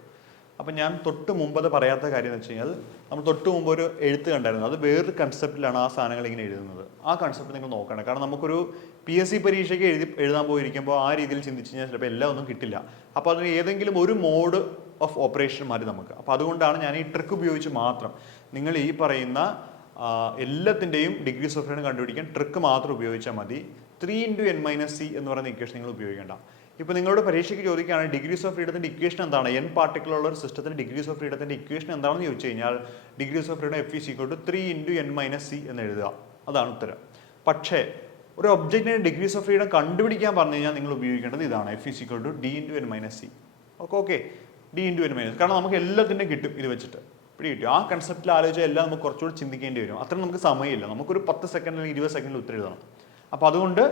അപ്പം ഞാൻ തൊട്ട് മുമ്പ് അത് പറയാത്ത കാര്യം എന്ന് വെച്ച് കഴിഞ്ഞാൽ, നമ്മൾ തൊട്ട് മുമ്പ് ഒരു എഴുത്ത് കണ്ടായിരുന്നു. അത് വേറൊരു കൺസെപ്റ്റിലാണ് ആ സാധനങ്ങൾ ഇങ്ങനെ എഴുതുന്നത്. ആ കൺസെപ്റ്റ് നിങ്ങൾ നോക്കണം. കാരണം നമുക്കൊരു PSC പരീക്ഷയ്ക്ക് എഴുതാൻ പോയിരിക്കുമ്പോൾ ആ രീതിയിൽ ചിന്തിച്ച് കഴിഞ്ഞാൽ ചിലപ്പോൾ എല്ലാം ഒന്നും കിട്ടില്ല. അപ്പോൾ അതിന് ഏതെങ്കിലും ഒരു മോഡ് ഓഫ് ഓപ്പറേഷൻ മതി നമുക്ക്. അപ്പോൾ അതുകൊണ്ടാണ് ഞാൻ ഈ ട്രിക്ക് ഉപയോഗിച്ച് മാത്രം നിങ്ങൾ ഈ പറയുന്ന എല്ലാത്തിൻ്റെയും ഡിഗ്രീസ് ഓഫ് ഫ്രീഡം കണ്ടുപിടിക്കാൻ ട്രിക്ക് മാത്രം ഉപയോഗിച്ചാൽ മതി. 3 × n - c എന്ന് പറയുന്ന ഇക്വേഷൻ നിങ്ങൾ ഉപയോഗിക്കേണ്ട. ഇപ്പോൾ നിങ്ങളുടെ പരീക്ഷയ്ക്ക് ചോദിക്കുകയാണെങ്കിൽ ഡിഗ്രീസ് ഓഫ് ഫ്രീഡത്തിൻ്റെ ഇക്വേഷൻ എന്താണ്? n പാർട്ടിക്കിളുള്ള ഒരു സിസ്റ്റത്തിന് ഡിഗ്രീസ് ഓഫ് ഫ്രീഡത്തിൻ്റെ ഇക്വേഷൻ എന്താണെന്ന് ചോദിച്ചു കഴിഞ്ഞാൽ degrees of freedom F = 3 × n - c എന്ന് എഴുതുക. അതാണ് ഉത്തരം. പക്ഷേ ഒരു ഒബ്ജക്റ്റിന് ഡിഗ്രീസ് ഓഫ് ഫ്രീഡം കണ്ടുപിടിക്കാൻ പറഞ്ഞു കഴിഞ്ഞാൽ നിങ്ങൾ ഉപയോഗിക്കേണ്ടത് ഇതാണ്. F = d × n - c. Okay, d × n - കാരണം നമുക്ക് എല്ലാത്തിൻ്റെയും കിട്ടും ഇത് വെച്ചിട്ട്. പിടി കിട്ടും? ആ കൺസെപ്റ്റിൽ ആലോചിച്ചാൽ എല്ലാം നമുക്ക് കുറച്ചുകൂടി ചിന്തിക്കേണ്ടി വരും. അത്ര നമുക്ക് സമയമില്ല. നമുക്കൊരു 10 സെക്കൻഡ് അല്ലെങ്കിൽ 20 സെക്കൻഡിൽ ഉത്തരം എഴുതണം. അപ്പോൾ അതുകൊണ്ട്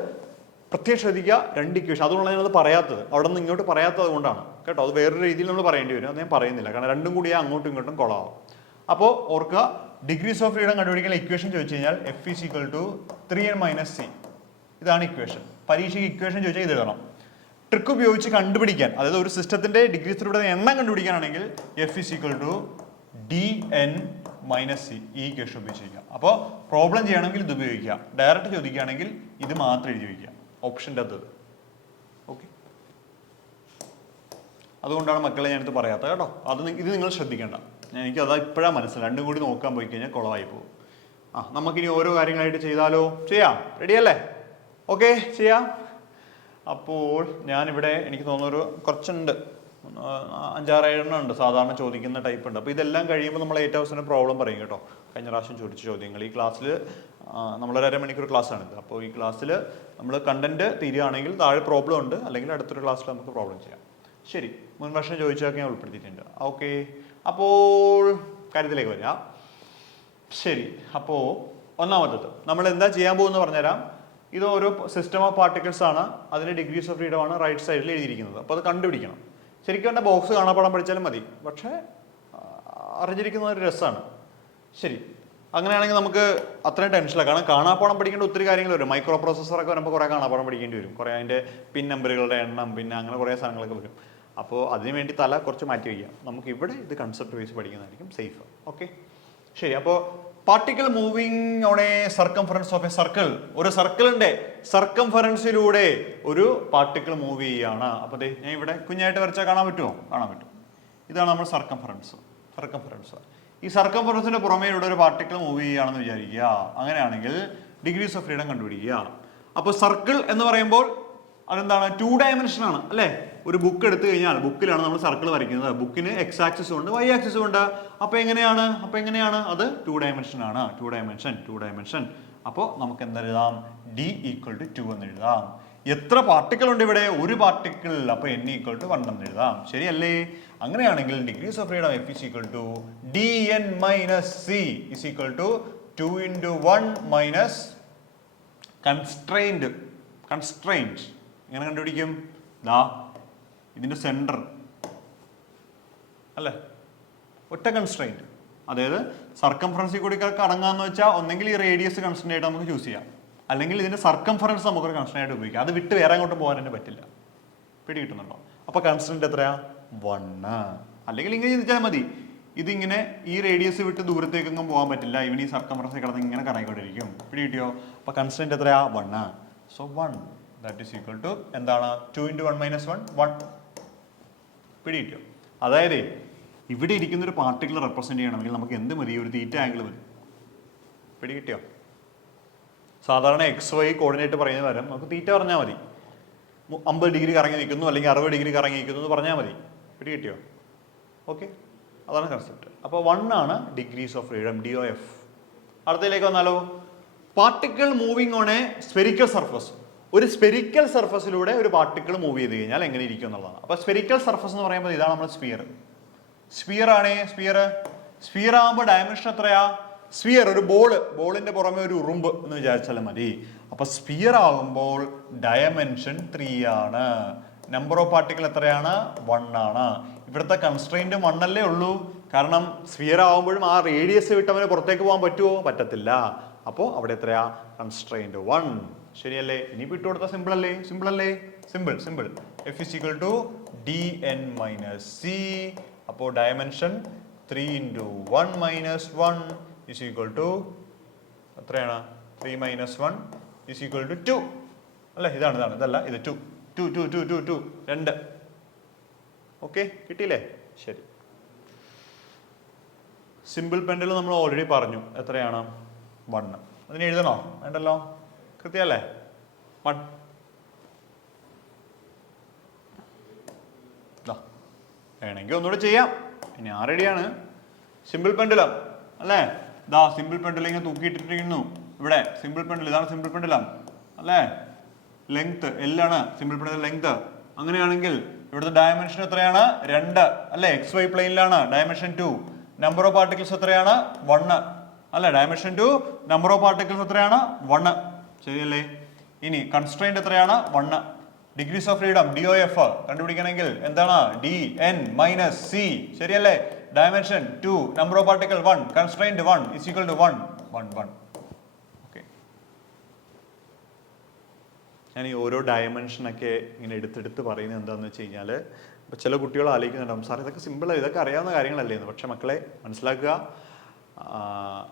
പ്രത്യേകം ശ്രദ്ധിക്കുക 2 ഇക്വേഷൻ. അതുകൊണ്ടാണ് ഞാനത് പറയാത്തത്. അവിടെ നിന്ന് ഇങ്ങോട്ട് പറയാത്തത് കൊണ്ടാണ് കേട്ടോ. അത് വേറൊരു രീതിയിൽ നമ്മൾ പറയേണ്ടി വരും. അത് ഞാൻ പറയുന്നില്ല. കാരണം രണ്ടും കൂടി അങ്ങോട്ടും ഇങ്ങോട്ടും കൊളാവും. അപ്പോൾ ഓർക്കുക, ഡിഗ്രീസ് ഓഫ് ഫ്രീഡം കണ്ടുപിടിക്കുന്ന ഇക്വേഷൻ ചോദിച്ചു കഴിഞ്ഞാൽ F = 3n - c. ഇതാണ് ഇക്വേഷൻ. പരീക്ഷയ്ക്ക് ഇക്വേഷൻ ചോദിച്ചാൽ ഇത് എഴുതണം. ട്രിക്ക് ഉപയോഗിച്ച് കണ്ടുപിടിക്കാൻ, അതായത് ഒരു സിസ്റ്റത്തിന്റെ ഡിഗ്രീസ് ഓഫ് ഫ്രീഡം എണ്ണം കണ്ടുപിടിക്കാനാണെങ്കിൽ F = dn - c. ഈ ഇക്വേഷൻ ഉപയോഗിച്ചിരിക്കുക. അപ്പോൾ പ്രോബ്ലം ചെയ്യണമെങ്കിൽ ഇത് ഉപയോഗിക്കുക. ഡയറക്റ്റ് ചോദിക്കുകയാണെങ്കിൽ ഇത് മാത്രം എഴുതി വയ്ക്കുക, ഓപ്ഷൻ്റെ അത്. ഓക്കെ, അതുകൊണ്ടാണ് മക്കളെ ഞാനിത് പറയാത്തത് കേട്ടോ. ഇത് നിങ്ങൾ ശ്രദ്ധിക്കേണ്ട. എനിക്ക് അതാ ഇപ്പോഴാണ് മനസ്സിലായി. രണ്ടും കൂടി നോക്കാൻ പോയി കഴിഞ്ഞാൽ കുളമായി പോകും. നമുക്കിനി ഓരോ കാര്യങ്ങളായിട്ട് ചെയ്താലോ? ചെയ്യാം. റെഡിയല്ലേ? ഓക്കെ, ചെയ്യാം. അപ്പോൾ ഞാനിവിടെ എനിക്ക് തോന്നുന്നൊരു കുറച്ചുണ്ട്, 5-6 എണ്ണം ഉണ്ട് സാധാരണ ചോദിക്കുന്ന ടൈപ്പ് ഉണ്ട്. അപ്പോൾ ഇതെല്ലാം കഴിയുമ്പോൾ നമ്മൾ ഏറ്റവും അവസാനം പ്രോബ്ലം പറയും കേട്ടോ. കഴിഞ്ഞ പ്രാവശ്യം ചോദിച്ച ചോദ്യങ്ങൾ ഈ ക്ലാസ്സിൽ നമ്മളൊരു 1/2 മണിക്കൂർ ക്ലാസ്സാണിത്. അപ്പോൾ ഈ ക്ലാസ്സിൽ നമ്മൾ കണ്ടന്റ് തീരുകയാണെങ്കിൽ താഴെ പ്രോബ്ലം ഉണ്ട്, അല്ലെങ്കിൽ അടുത്തൊരു ക്ലാസ്സിൽ നമുക്ക് പ്രോബ്ലം ചെയ്യാം. ശരി, മുൻ വർഷം ചോദിച്ചതൊക്കെ ഞാൻ ഉൾപ്പെടുത്തിയിട്ടുണ്ട്. ഓക്കെ, അപ്പോൾ കാര്യത്തിലേക്ക് വരാം. ശരി, അപ്പോൾ ഒന്നാമത്തത് നമ്മൾ എന്താ ചെയ്യാൻ പോകുമെന്ന് പറഞ്ഞുതരാം. ഇത് ഓരോ സിസ്റ്റം ഓഫ് പാർട്ടിക്കിൾസ് ആണ്. അതിൻ്റെ ഡിഗ്രീസ് ഓഫ് ഫ്രീഡം ആണ് റൈറ്റ് സൈഡിൽ എഴുതിയിരിക്കുന്നത്. അപ്പോൾ അത് കണ്ടുപിടിക്കണം. ശരിക്കും എൻ്റെ ബോക്സ് കാണാപ്പാടം പഠിച്ചാലും മതി, പക്ഷേ അറിഞ്ഞിരിക്കുന്ന ഒരു രസമാണ്. ശരി, അങ്ങനെയാണെങ്കിൽ നമുക്ക് അത്രയും ടെൻഷനില്ല. കാരണം കാണാപ്പാടം പഠിക്കേണ്ട ഒത്തിരി കാര്യങ്ങൾ വരും. മൈക്രോ പ്രോസസ്സറൊക്കെ വരുമ്പോൾ കുറേ കാണാപ്പാടം പഠിക്കേണ്ടി വരും. കുറേ അതിൻ്റെ പിൻ നമ്പറുകളുടെ എണ്ണം, പിന്നെ അങ്ങനെ കുറേ സാധനങ്ങളൊക്കെ വരും. അപ്പോൾ അതിനുവേണ്ടി തല കുറച്ച് മാറ്റി വയ്ക്കാം. നമുക്ക് ഇവിടെ ഇത് കൺസെപ്റ്റ് വൈസ് പഠിക്കുന്നതായിരിക്കും സേഫ്. ഓക്കെ, ശരി. അപ്പോൾ particle moving on A circumference of A circle. ഒരു സർക്കിളിന്റെ സർക്കംഫറൻസിലൂടെ ഒരു പാർട്ടിക്കിൾ മൂവ് ചെയ്യുകയാണ്. അപ്പോൾ ഞാൻ ഇവിടെ കുഞ്ഞായിട്ട് വരച്ചാൽ കാണാൻ പറ്റുമോ? കാണാൻ പറ്റും. ഇതാണ് നമ്മൾ സർക്കംഫറൻസ്. ഈ സർക്കംഫറൻസിന്റെ പുറമേലൂടെ ഒരു പാർട്ടിക്കിൾ മൂവ് ചെയ്യുകയാണെന്ന് വിചാരിക്കുക. അങ്ങനെയാണെങ്കിൽ ഡിഗ്രീസ് ഓഫ് ഫ്രീഡം കണ്ടുപിടിക്കുക. അപ്പോൾ സർക്കിൾ എന്ന് പറയുമ്പോൾ അതെന്താണ്? 2 ഡയമെൻഷൻ ആണ് അല്ലേ? ഒരു ബുക്ക് എടുത്തു കഴിഞ്ഞാൽ ബുക്കിലാണ് നമ്മൾ സർക്കിൾ വരയ്ക്കുന്നത്. ബുക്കിന് X ആക്സിസും ഉണ്ട്, Y ആക്സിസും ഉണ്ട്. അപ്പോൾ എങ്ങനെയാണ് അത് 2 ഡയമെൻഷൻ ആണ്. 2 ഡയമെൻഷൻ. അപ്പോൾ നമുക്ക് എന്തെഴുതാം? D = 2 എന്ന് എഴുതാം. എത്ര പാർട്ടിക്കിൾ ഉണ്ട് ഇവിടെ? ഒരു പാർട്ടിക്കിൾ. അപ്പോൾ n = 1 എന്ന് എഴുതാം. ശരിയല്ലേ? അങ്ങനെയാണെങ്കിൽ degrees of freedom F = dn - c = 2 × 1 - constrained എങ്ങനെ കണ്ടുപിടിക്കും? ദാ ഇതിന്റെ സെന്റർ അല്ലേ, ഒറ്റ കൺസ്ട്രെയിൻറ്റ്. അതായത് സർക്കംഫറൻസിൽ കൂടി കറങ്ങാന്ന് വെച്ചാൽ ഒന്നെങ്കിൽ ഈ റേഡിയസ് കൺസ്ട്രെയിൻ്റ് ആയിട്ട് നമുക്ക് ചൂസ് ചെയ്യാം, അല്ലെങ്കിൽ ഇതിന്റെ സർക്കംഫറൻസ് നമുക്കൊരു കൺസ്ട്രെയിൻ്റ് ആയിട്ട് ഉപയോഗിക്കാം. അത് വിട്ട് വേറെ അങ്ങോട്ട് പോകാൻ തന്നെ പറ്റില്ല. പിടി കിട്ടുന്നുണ്ടോ? അപ്പൊ കൺസ്ട്രെയിൻ്റ് എത്രയാ? 1. അല്ലെങ്കിൽ ഇങ്ങനെ ചിന്തിച്ചാൽ മതി, ഇതിങ്ങനെ ഈ റേഡിയസ് വിട്ട് ദൂരത്തേക്കൊന്നും പോകാൻ പറ്റില്ല, ഇവൻ ഈ സർക്കംഫറൻസിൽ കിടന്ന് ഇങ്ങനെ കറങ്ങിക്കൊണ്ടിരിക്കും. പിടി കിട്ടിയോ? അപ്പൊ കൺസ്ട്രെയിൻ്റ് എത്രയാ? 1. So 1 that is equal to എന്താണ്? 2 × 1 - 1 1. പിടി കിട്ടിയോ? അതായത് ഇവിടെ ഇരിക്കുന്ന ഒരു പാർട്ടിക്കിൾ റെപ്രസെന്റ് ചെയ്യണമെങ്കിൽ നമുക്ക് എന്ത് മതി? ഒരു തീറ്റ ആംഗിൾ മതി. പിടി കിട്ടിയോ? സാധാരണ XY കോർഡിനേറ്റ് പറയുന്ന പകരം നമുക്ക് തീറ്റ പറഞ്ഞാൽ മതി. 50 ഡിഗ്രി കറങ്ങി നിൽക്കുന്നു അല്ലെങ്കിൽ 60 ഡിഗ്രി കറങ്ങി നിൽക്കുന്നു എന്ന് പറഞ്ഞാൽ മതി. പിടി കിട്ടിയോ? ഓക്കെ, അതാണ് കൺസെപ്റ്റ്. അപ്പോൾ 1 ആണ് ഡിഗ്രീസ് ഓഫ് ഫ്രീഡം, DOF. അടുത്തതിലേക്ക് വന്നാലോ? Particle moving on A spherical surface. ഒരു സ്പെരിക്കൽ സർഫസിലൂടെ ഒരു പാർട്ടിക്കിൾ മൂവ് ചെയ്ത് കഴിഞ്ഞാൽ എങ്ങനെ ഇരിക്കും എന്നുള്ളതാണ്. അപ്പോൾ സ്പെരിക്കൽ സർഫസ് എന്ന് പറയുമ്പോൾ ഇതാണ് നമ്മുടെ സ്ഫിയർ. സ്ഫിയർ ആകുമ്പോൾ ഡയമെൻഷൻ എത്രയാ? സ്ഫിയർ ഒരു ബോളിന്റെ പുറമെ ഒരു ഉറുമ്പ് എന്ന് വിചാരിച്ചാലും മതി. അപ്പൊ സ്ഫിയർ ആകുമ്പോൾ ഡയമെൻഷൻ 3 ആണ്. നമ്പർ ഓഫ് പാർട്ടിക്കിൾ എത്രയാണ്? 1 ആണ്. ഇവിടുത്തെ കൺസ്ട്രെയിന്റ് 1 അല്ലേ ഉള്ളൂ. കാരണം സ്ഫിയർ ആകുമ്പോഴും ആ റേഡിയസ് വിട്ടവന് പുറത്തേക്ക് പോകാൻ പറ്റുമോ? പറ്റത്തില്ല. അപ്പോൾ അവിടെ എത്രയാ? കൺസ്ട്രെയിന്റ് 1. ശരിയല്ലേ? ഇനി വിട്ടു കൊടുത്ത സിമ്പിൾ അല്ലേ? Simple. F is equal to dn - c. അപ്പോൾ ഡയമെൻഷൻ 3 × 1 - 1 is equal to എത്രയാണ്? 3 - 1 is equal to 2 അല്ലേ? ഇതല്ല, ഇത് 2. 2. ഓക്കെ, കിട്ടിയില്ലേ? ശരി. സിമ്പിൾ പെൻഡുലം നമ്മൾ ഓൾറെഡി പറഞ്ഞു. എത്രയാണ്? 1. അതിന് എഴുതണോ? വേണ്ടല്ലോ, കൃത്യമല്ലേ? 1. വേണമെങ്കിൽ ഒന്നുകൂടെ ചെയ്യാം. ഇനി റെഡിയാണ്. സിമ്പിൾ പെൻഡുലം അല്ലേ? സിമ്പിൾ പെൻഡുലം ഇങ്ങനെ തൂക്കിയിട്ടിരിക്കുന്നു. ഇവിടെ സിമ്പിൾ പെൻഡുലം, ഇതാണ് സിമ്പിൾ പെൻഡുലം അല്ലേ? ലെങ്ത് L ആണ് സിമ്പിൾ പെൻഡുലം ലെങ്ത്. അങ്ങനെയാണെങ്കിൽ ഇവിടുത്തെ ഡയമെൻഷൻ എത്രയാണ്? 2 അല്ലേ? XY പ്ലെയിനിലാണ്. ഡയമെൻഷൻ 2. നമ്പർ ഓഫ് പാർട്ടിക്കിൾസ് എത്രയാണ്? 1 അല്ലേ? ഡയമെൻഷൻ 2. നമ്പർ ഓഫ് പാർട്ടിക്കിൾസ് എത്രയാണ്? 1. ശരിയല്ലേ? ഇനി കൺസ്ട്രെയിന്റ് എത്രയാണ്? 1. ഡിഗ്രീസ് ഓഫ് ഫ്രീഡം DOF കണ്ടുപിടിക്കണമെങ്കിൽ എന്താണ്? dn - c. ശരിയല്ലേ? Dimension 2, number of particle 1, constraint 1 is equal to 1. Okay, ഞാൻ ഈ ഓരോ ഡയമെൻഷനൊക്കെ ഇങ്ങനെ എടുത്തെടുത്ത് പറയുന്നത് എന്താണെന്ന് വെച്ച് കഴിഞ്ഞാൽ, ഇപ്പോൾ ചില കുട്ടികൾ ആലോചിക്കുന്നുണ്ടാവും, സാർ ഇതൊക്കെ സിമ്പിളാണ്, ഇതൊക്കെ അറിയാവുന്ന കാര്യങ്ങളല്ലേ എന്ന്. പക്ഷെ മക്കളെ മനസ്സിലാക്കുക,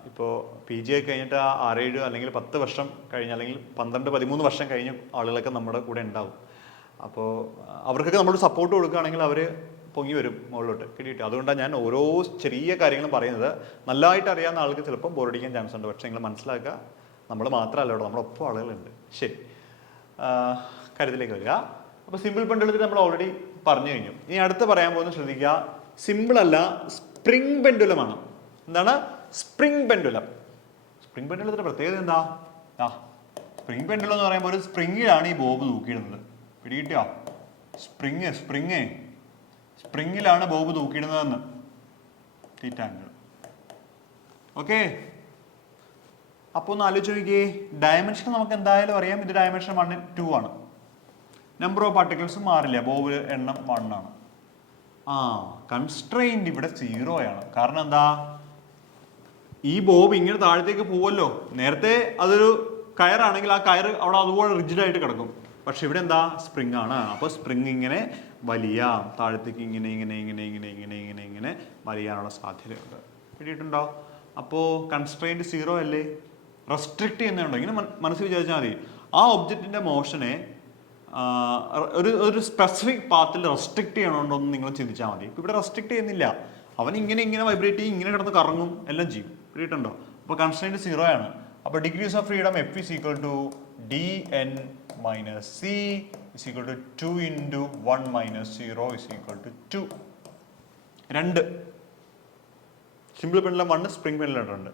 ഇപ്പോൾ PG ഒക്കെ കഴിഞ്ഞിട്ട് 6-7 അല്ലെങ്കിൽ 10 വർഷം കഴിഞ്ഞ് അല്ലെങ്കിൽ 12-13 വർഷം കഴിഞ്ഞ് ആളുകളൊക്കെ നമ്മുടെ കൂടെ ഉണ്ടാവും. അപ്പോൾ അവർക്കൊക്കെ നമ്മൾ സപ്പോർട്ട് കൊടുക്കുകയാണെങ്കിൽ അവർ പൊങ്ങി വരും മുകളിലോട്ട്. കിട്ടിയിട്ട് അതുകൊണ്ടാണ് ഞാൻ ഓരോ ചെറിയ കാര്യങ്ങളും പറയുന്നത്. നല്ലതായിട്ട് അറിയാവുന്ന ആൾക്ക് ചിലപ്പോൾ ബോറടിക്കാൻ ചാൻസ് ഉണ്ട്. പക്ഷേ നിങ്ങൾ മനസ്സിലാക്കുക, നമ്മൾ മാത്രമല്ല ഇവിടെ, നമ്മുടെ ഒപ്പം ആളുകളുണ്ട്. ശരി, കാര്യത്തിലേക്ക് വരിക. അപ്പോൾ സിമ്പിൾ പെൻഡുലത്തിൽ നമ്മൾ ഓൾറെഡി പറഞ്ഞു കഴിഞ്ഞു. ഇനി അടുത്ത് പറയാൻ പോകുന്നത് ശ്രദ്ധിക്കുക, സിമ്പിൾ അല്ല, സ്പ്രിംഗ് പെൻഡുലമാണ്. എന്താണ്? Spring pendulum. സ്പ്രിംഗ് പെൻഡുലത്തിന്റെ പ്രത്യേകത എന്താ? സ്പ്രിംഗ് പെൻഡുലം എന്ന് പറയുമ്പോൾ ഒരു സ്പ്രിങ്ങിലാണ് ഈ ബോബ് തൂക്കിയിടുന്നത്. പിടികിട്ടിയോ? സ്പ്രിങ്ങിലാണ് ബോബ് തൂക്കിയിടുന്നതെന്ന്. Theta angle. ഓക്കെ, അപ്പോൾ ഒന്ന് ആലോചിച്ച് നോക്കിയേ. ഡയമെൻഷൻ നമുക്ക് എന്തായാലും അറിയാം, ഇത് ഡയമെൻഷൻ 1, 2 ആണ്. നമ്പർ ഓഫ് പാർട്ടിക്കിൾസ് മാറില്ല, ബോബ് എണ്ണം 1 ആണ്. കൺസ്ട്രെയിന്റ് ഇവിടെ 0 ആണ്. കാരണം എന്താ? ഈ ബോബ് ഇങ്ങനെ താഴത്തേക്ക് പോവല്ലോ. നേരത്തെ അതൊരു കയറാണെങ്കിൽ ആ കയറ് അവിടെ അതുപോലെ റിജിഡായിട്ട് കിടക്കും. പക്ഷെ ഇവിടെ എന്താ? സ്പ്രിങ് ആണ്. അപ്പോൾ സ്പ്രിങ് ഇങ്ങനെ വലിയാം, താഴത്തേക്ക് ഇങ്ങനെ വലിയാനുള്ള സാധ്യതയുണ്ട്. കിട്ടിയിട്ടുണ്ടോ? അപ്പോൾ കൺസ്ട്രെയിന്റ് 0 അല്ലേ? റെസ്ട്രിക്ട് ചെയ്യുന്നുണ്ടോ? ഇങ്ങനെ മനസ്സിൽ വിചാരിച്ചാൽ മതി. ആ ഒബ്ജക്റ്റിന്റെ മോഷനെ ഒരു സ്പെസിഫിക് പാത്തിൽ റെസ്ട്രിക്ട് ചെയ്യണമുണ്ടോ എന്ന് നിങ്ങൾ ചിന്തിച്ചാൽ മതി. ഇപ്പം ഇവിടെ റെസ്ട്രിക്ട് ചെയ്യുന്നില്ല, അവൻ ഇങ്ങനെ വൈബ്രേറ്റ് ചെയ്യും, ഇങ്ങനെ കിടന്ന് കറങ്ങും, എല്ലാം ചെയ്യും. കിട്ടിയിട്ടുണ്ടോ? അപ്പോൾ കൺസ്ട്രെയിന്റ് 0 ആണ്. അപ്പോൾ degrees of freedom F is equal to dn - c is equal to 2 × 1 - 0 is equal to 2. 2 simple pendulum 1, spring pendulum 2.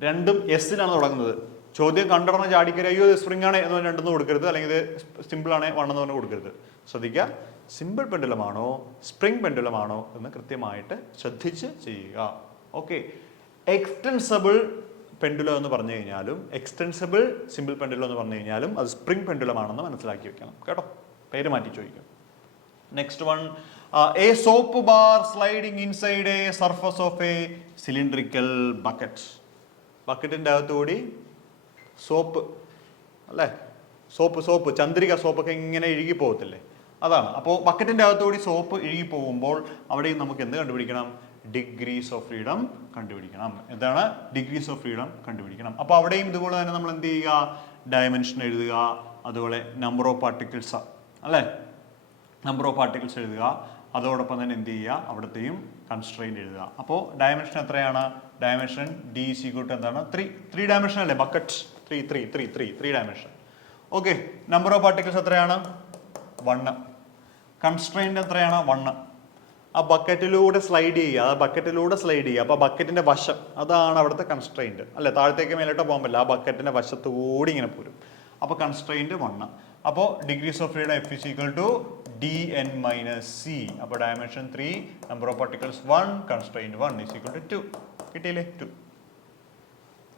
രണ്ടും എസ്സിലാണ് തുടങ്ങുന്നത്. ചോദ്യം കണ്ടിടണം ചാടിക്കര, അയ്യോ ഇത് സ്പ്രിംഗ് ആണ് എന്ന് പറഞ്ഞ് 2 കൊടുക്കരുത്, അല്ലെങ്കിൽ ഇത് സിമ്പിൾ ആണ് 1 എന്ന് പറഞ്ഞ് കൊടുക്കരുത്. ശ്രദ്ധിക്കുക, സിമ്പിൾ പെൻഡുലമാണോ സ്പ്രിംഗ് പെൻഡുലമാണോ എന്ന് കൃത്യമായിട്ട് ശ്രദ്ധിച്ച് ചെയ്യുക. ഓക്കെ, എക്സ്റ്റൻസിബിൾ പെൻഡുലം എന്ന് പറഞ്ഞു കഴിഞ്ഞാലും എക്സ്റ്റെൻസിബിൾ സിമ്പിൾ പെൻഡുലം എന്ന് പറഞ്ഞു കഴിഞ്ഞാലും അത് സ്പ്രിംഗ് പെൻഡുലം ആണെന്ന് മനസ്സിലാക്കി വെക്കണം കേട്ടോ. പേര് മാറ്റി ചോദിക്കും. Next one, a soap bar sliding inside a surface of a cylindrical bucket. ബക്കറ്റിൻ്റെ അകത്തുകൂടി സോപ്പ് അല്ലേ, സോപ്പ് ചന്ദ്രിക സോപ്പൊക്കെ ഇങ്ങനെ ഇഴുകി പോകത്തില്ലേ, അതാണ്. അപ്പോൾ ബക്കറ്റിൻ്റെ അകത്തുകൂടി സോപ്പ് ഇഴുകി പോകുമ്പോൾ അവിടെയും നമുക്ക് എന്ത് കണ്ടുപിടിക്കണം? ഡിഗ്രീസ് ഓഫ് ഫ്രീഡം കണ്ടുപിടിക്കണം. എന്താണ്? ഡിഗ്രീസ് ഓഫ് ഫ്രീഡം കണ്ടുപിടിക്കണം. അപ്പോൾ അവിടെയും ഇതുപോലെ തന്നെ നമ്മൾ എന്ത് ചെയ്യുക? ഡയമെൻഷൻ എഴുതുക, അതുപോലെ നമ്പർ ഓഫ് പാർട്ടിക്കിൾസ് അല്ലേ, നമ്പർ ഓഫ് പാർട്ടിക്കിൾസ് എഴുതുക, അതോടൊപ്പം തന്നെ എന്ത് ചെയ്യുക? അവിടത്തെയും കൺസ്ട്രെയിൻറ്റ് എഴുതുക. അപ്പോൾ ഡയമെൻഷൻ എത്രയാണ്? Dimension D is equal to എന്താണ്? 3 ഡയമെൻഷൻ അല്ലേ ബക്കറ്റ്? 3 dimension. Okay, number of particles എത്രയാണ്? 1. കൺസ്ട്രെയിൻറ്റ് എത്രയാണ്? 1. ആ ബക്കറ്റിലൂടെ സ്ലൈഡ് ചെയ്യുക, അപ്പോൾ ബക്കറ്റിന്റെ വശം അതാണ് അവിടുത്തെ കൺസ്ട്രെയിൻറ്റ് അല്ലേ. താഴത്തേക്ക് മേലോട്ട് പോകാൻ പറ്റില്ല, ആ ബക്കറ്റിന്റെ വശത്തുകൂടി ഇങ്ങനെ പോരും. അപ്പോൾ കൺസ്ട്രെയിൻറ്റ് 1. അപ്പോൾ degrees of freedom F is equal to dn minus c. അപ്പോൾ dimension 3, number of particles 1, constraint 1 is equal to 2. കിട്ടിയില്ലേ? 2.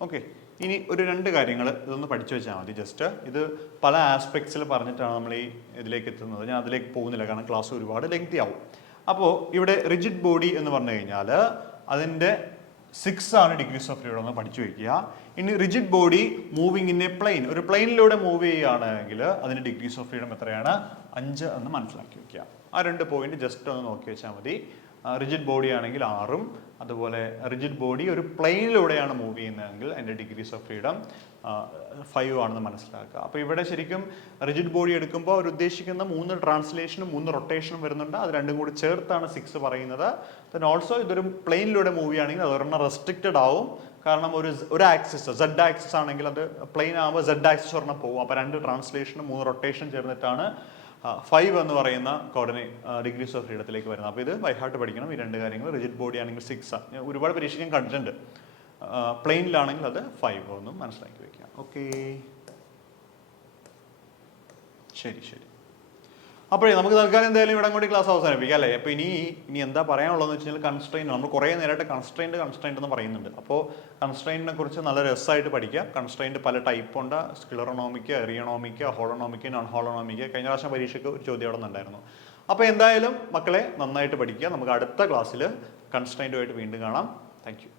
ഓക്കെ, ഇനി ഒരു 2 കാര്യങ്ങൾ ഇതൊന്ന് പഠിച്ചു വെച്ചാൽ മതി. ജസ്റ്റ് ഇത് പല ആസ്പെക്ട്സിൽ പറഞ്ഞിട്ടാണ് നമ്മൾ ഈ ഇതിലേക്ക് എത്തുന്നത്. ഞാൻ അതിലേക്ക് പോകുന്നില്ല, കാരണം ക്ലാസ് ഒരുപാട് ലെങ്തി ആവും. അപ്പോൾ ഇവിടെ റിജിഡ് ബോഡി എന്ന് പറഞ്ഞു കഴിഞ്ഞാൽ അതിൻ്റെ 6 ആണ് ഡിഗ്രീസ് ഓഫ് ഫ്രീഡം എന്ന് പഠിച്ചു വയ്ക്കുക. ഇനി rigid body moving in a plane, ഒരു പ്ലെയിനിലൂടെ മൂവ് ചെയ്യുകയാണെങ്കിൽ അതിൻ്റെ ഡിഗ്രീസ് ഓഫ് ഫ്രീഡം എത്രയാണ്? 5 എന്ന് മനസ്സിലാക്കി വയ്ക്കുക. ആ 2 പോയിന്റ് ജസ്റ്റ് ഒന്ന് നോക്കി വെച്ചാൽ മതി. റിജിഡ് ബോഡി ആണെങ്കിൽ 6ഉം, അതുപോലെ റിജിഡ് ബോഡി ഒരു പ്ലെയിനിലൂടെയാണ് മൂവ് ചെയ്യുന്നതെങ്കിൽ അതിൻ്റെ ഡിഗ്രീസ് ഓഫ് ഫ്രീഡം 5 ആണെന്ന് മനസ്സിലാക്കുക. അപ്പോൾ ഇവിടെ ശരിക്കും റിജിഡ് ബോഡി എടുക്കുമ്പോൾ അവർ ഉദ്ദേശിക്കുന്ന 3 ട്രാൻസ്ലേഷനും 3 റൊട്ടേഷനും വരുന്നുണ്ട്. അത് രണ്ടും കൂടി ചേർത്താണ് 6 പറയുന്നത്. ദെൻ ഓൾസോ ഇതൊരു പ്ലെയിനിലൂടെ മൂവ് ചെയ്യുകയാണെങ്കിൽ അതൊരെണ്ണം റെസ്ട്രിക്റ്റഡ് ആവും. കാരണം ഒരു ആക്സിസ് Z ആക്സിസ് ആണെങ്കിൽ അത് പ്ലെയിൻ ആകുമ്പോൾ Z ആക്സിസ് ഒരെണ്ണം പോകും. അപ്പോൾ 2 ട്രാൻസ്ലേഷനും 3 റൊട്ടേഷൻ ചേർന്നിട്ടാണ് 5 എന്ന് പറയുന്ന ഡിഗ്രീസ് ഓഫ് ഫ്രീഡത്തിലേക്ക് വരുന്നത്. അപ്പോൾ ഇത് ബൈ ഹാർട്ട് പഠിക്കണം ഈ 2 കാര്യങ്ങൾ. റിജിഡ് ബോഡി ആണെങ്കിൽ 6, ഒരുപാട് പരീക്ഷയ്ക്കും കണ്ടിട്ടുണ്ട്. പ്ലെയിനിലാണെങ്കിൽ അത് 5 ഒന്നും മനസ്സിലാക്കി വെക്കാം. ഓക്കെ, ശരി. അപ്പോഴേ നമുക്ക് തൽക്കാലം എന്തായാലും ഇവിടെ കൂടി ക്ലാസ് അവസാനിപ്പിക്കാം അല്ലേ. അപ്പോൾ ഇനി എന്താ പറയാനുള്ളതെന്ന് വെച്ച് കഴിഞ്ഞാൽ കൺസ്ട്രെയിൻറ്റ്, നമ്മൾ കുറേ നേരമായിട്ട് കൺസ്ട്രെയിൻറ്റ് എന്ന് പറയുന്നുണ്ട്. അപ്പോൾ കൺസ്ട്രെയിൻറ്റിനെ കുറിച്ച് നല്ല രസമായിട്ട് പഠിക്കുക. കൺസ്ട്രെയിൻറ്റ് പല ടൈപ്പ് ഉണ്ട്. സ്കിലറോണോമിക്, എറിയണോമിക്, ഹോളോണോമിക്, നോൺ ഹോളോണോമിക്. കഴിഞ്ഞ പ്രാവശ്യം പരീക്ഷയ്ക്ക് ഒരു ചോദ്യം അവിടെ നിന്നുണ്ടായിരുന്നു. അപ്പോൾ എന്തായാലും മക്കളെ നന്നായിട്ട് പഠിക്കുക. നമുക്ക് അടുത്ത ക്ലാസ്സിൽ കൺസ്ട്രെയിൻറ്റുമായിട്ട് വീണ്ടും കാണാം. Thank you.